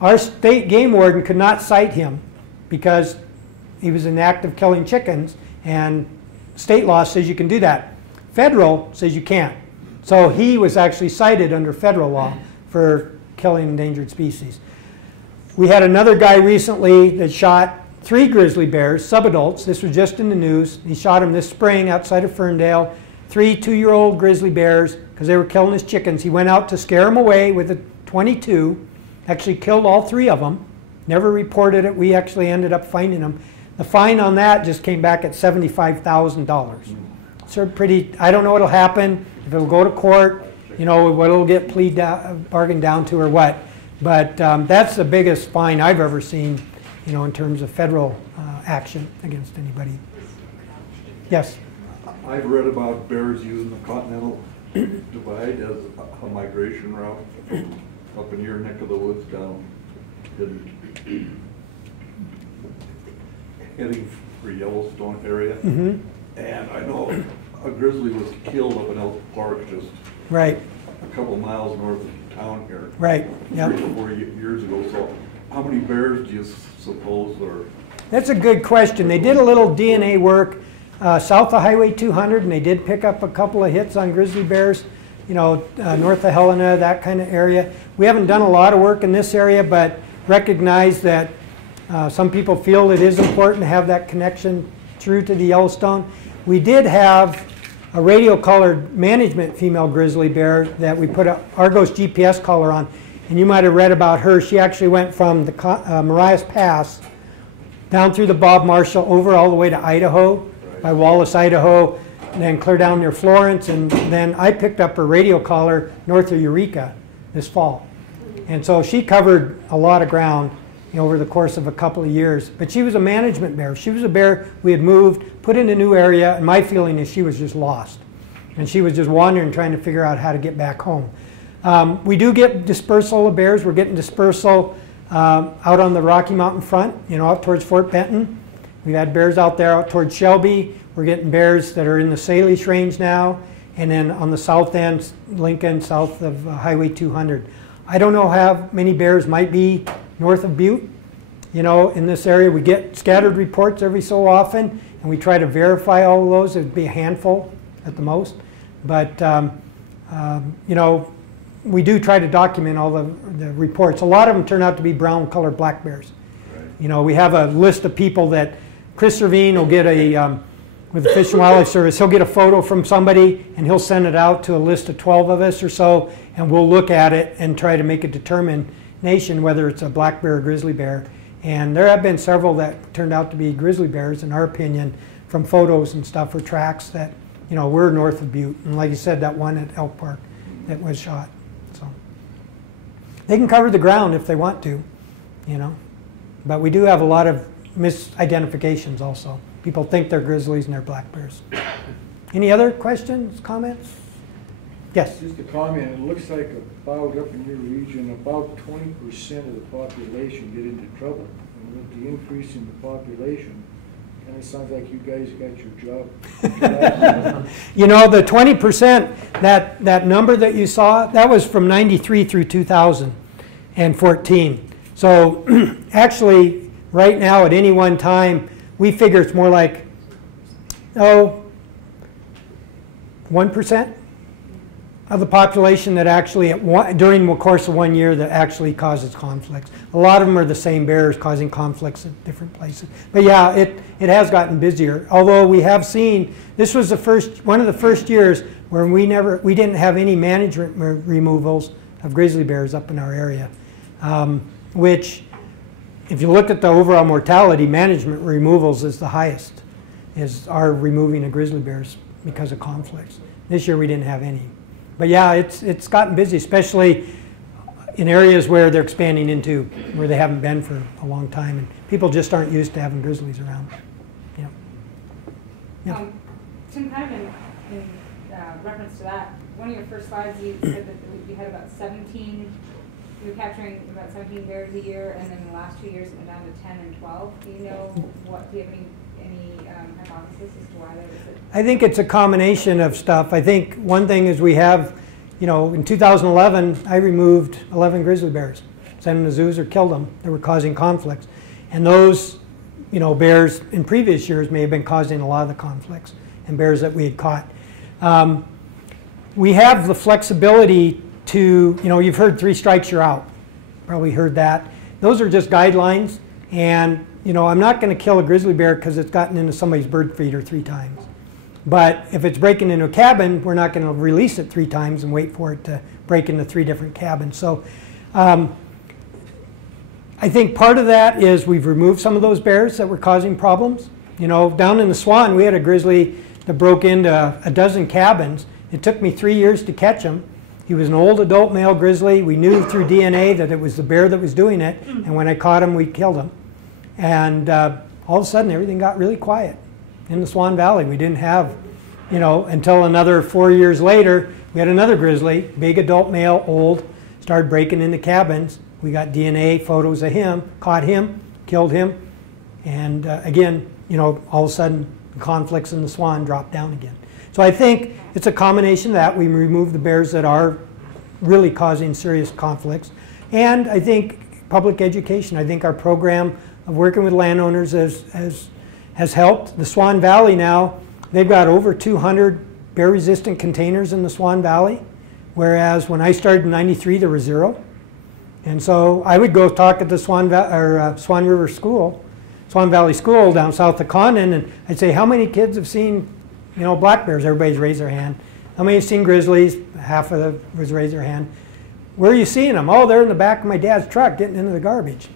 our state game warden could not cite him because he was in the act of killing chickens, and state law says you can do that. Federal says you can't. So he was actually cited under federal law for killing endangered species. We had another guy recently that shot 3 grizzly bears, subadults. This was just in the news. He shot them this spring outside of Ferndale. 3 two-year-old grizzly bears because they were killing his chickens. He went out to scare them away with a .22, actually killed all 3 of them, never reported it. We actually ended up finding them. The fine on that just came back at $75,000. So pretty, I don't know what'll happen, if it'll go to court, you know, what it'll get bargained down to or what. But that's the biggest fine I've ever seen, you know, in terms of federal action against anybody. Yes? I've read about bears using the Continental Divide as a migration route up in your neck of the woods down heading for Yellowstone area. Mm-hmm. And I know a grizzly was killed up in Elk Park just right a couple miles north of town here. Right. Yep. 3 or 4 years ago. So how many bears do you suppose are? That's a good question. They did a little DNA work south of Highway 200, and they did pick up a couple of hits on grizzly bears, you know, north of Helena, that kind of area. We haven't done a lot of work in this area, but recognize that some people feel it is important to have that connection through to the Yellowstone. We did have a radio collared management female grizzly bear that we put a Argos GPS collar on. And you might have read about her. She actually went from the Marias Pass down through the Bob Marshall over all the way to Idaho, by Wallace, Idaho, and then clear down near Florence. And then I picked up her radio collar north of Eureka this fall. And so she covered a lot of ground, you know, over the course of a couple of years. But she was a management bear. She was a bear we had moved, put in a new area, and my feeling is she was just lost. And she was just wandering, trying to figure out how to get back home. We do get dispersal of bears. We're getting dispersal out on the Rocky Mountain front, you know, out towards Fort Benton. We've had bears out there out towards Shelby. We're getting bears that are in the Salish range now. And then on the south end, Lincoln, south of Highway 200. I don't know how many bears might be north of Butte. You know, in this area, we get scattered reports every so often, and we try to verify all of those. It would be a handful at the most. But, you know, we do try to document all the reports. A lot of them turn out to be brown colored black bears. Right. You know, we have a list of people that Chris Servine will get a, with the Fish and Wildlife Service, he'll get a photo from somebody and he'll send it out to a list of 12 of us or so, and we'll look at it and try to make a determination whether it's a black bear or grizzly bear. And there have been several that turned out to be grizzly bears, in our opinion, from photos and stuff or tracks that, you know, we're north of Butte. And like you said, that one at Elk Park that was shot. So they can cover the ground if they want to, you know. But we do have a lot of misidentifications also. People think they're grizzlies and they're black bears. Any other questions, comments? Yes? Just a comment. It looks like about up in your region, about 20% of the population get into trouble. And with the increase in the population, kind of sounds like you guys got your job. You know, the 20%, that number that you saw, that was from 93 through 2014. So actually, right now at any one time, we figure it's more like, 1% of the population that actually, during the course of 1 year, that actually causes conflicts. A lot of them are the same bears causing conflicts at different places. But yeah, it has gotten busier. Although we have seen, this was one of the first years where we didn't have any management removals of grizzly bears up in our area, which, if you look at the overall mortality, management removals is the highest, is our removing of grizzly bears because of conflicts. This year we didn't have any. But yeah, it's gotten busy, especially in areas where they're expanding into, where they haven't been for a long time, and people just aren't used to having grizzlies around. Yeah. Yeah. Tim, kind of in reference to that, one of your first slides, you said that you had about 17. You were capturing about 17 bears a year, and then in the last 2 years it went down to 10 and 12. Do you know what? Do you have any hypothesis as to why that is? I think it's a combination of stuff. I think one thing is we have, you know, in 2011 I removed 11 grizzly bears, sent them to zoos or killed them. They were causing conflicts, and those, you know, bears in previous years may have been causing a lot of the conflicts, and bears that we had caught. We have the flexibility to, you know, you've heard 3 strikes, you're out. Probably heard that. Those are just guidelines, and, you know, I'm not going to kill a grizzly bear because it's gotten into somebody's bird feeder 3 times. But if it's breaking into a cabin, we're not going to release it 3 times and wait for it to break into 3 different cabins. So I think part of that is we've removed some of those bears that were causing problems. You know, down in the Swan, we had a grizzly that broke into a dozen cabins. It took me 3 years to catch him. He was an old adult male grizzly. We knew through DNA that it was the bear that was doing it, and when I caught him, we killed him. And all of a sudden, everything got really quiet in the Swan Valley. We didn't have, you know, until another 4 years later, we had another grizzly, big adult male, old, started breaking into cabins. We got DNA photos of him, caught him, killed him, and again, you know, all of a sudden, conflicts in the Swan dropped down again. So I think it's a combination of that. We remove the bears that are really causing serious conflicts. And I think public education. I think our program of working with landowners has helped. The Swan Valley now, they've got over 200 bear-resistant containers in the Swan Valley, whereas when I started in '93, there were 0. And so I would go talk at the Swan River School, Swan Valley School down south of Condon, and I'd say, how many kids have seen You know, black bears, everybody's raised their hand. How many have seen grizzlies? Half of them was raised their hand. Where are you seeing them? Oh, they're in the back of my dad's truck getting into the garbage.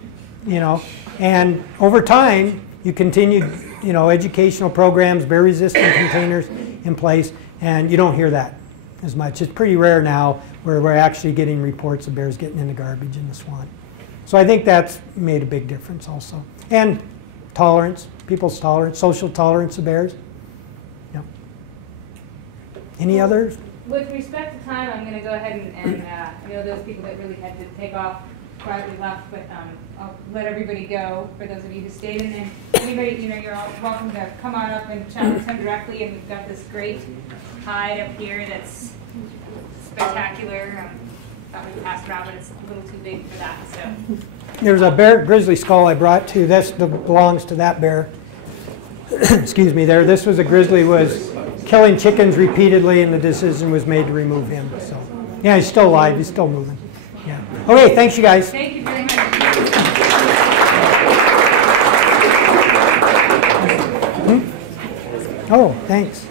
You know, and over time, you continue, you know, educational programs, bear resistant containers in place, and you don't hear that as much. It's pretty rare now where we're actually getting reports of bears getting in the garbage in the swamp. So I think that's made a big difference also. And tolerance, people's tolerance, social tolerance of bears. Yeah. Any others? With respect to time, I'm going to go ahead and I know those people that really had to take off quietly left, but I'll let everybody go for those of you who stayed. And anybody, you know, you're all welcome to come on up and chat with him directly. And we've got this great hide up here that's spectacular. Thought we passed around, but it's a little too big for that. So there's a bear grizzly skull I brought too. This belongs to that bear. Excuse me. There, this was a grizzly was killing chickens repeatedly, and the decision was made to remove him. So yeah, he's still alive. He's still moving. Yeah. Okay. Thanks, you guys. thank you very much. Oh, thanks.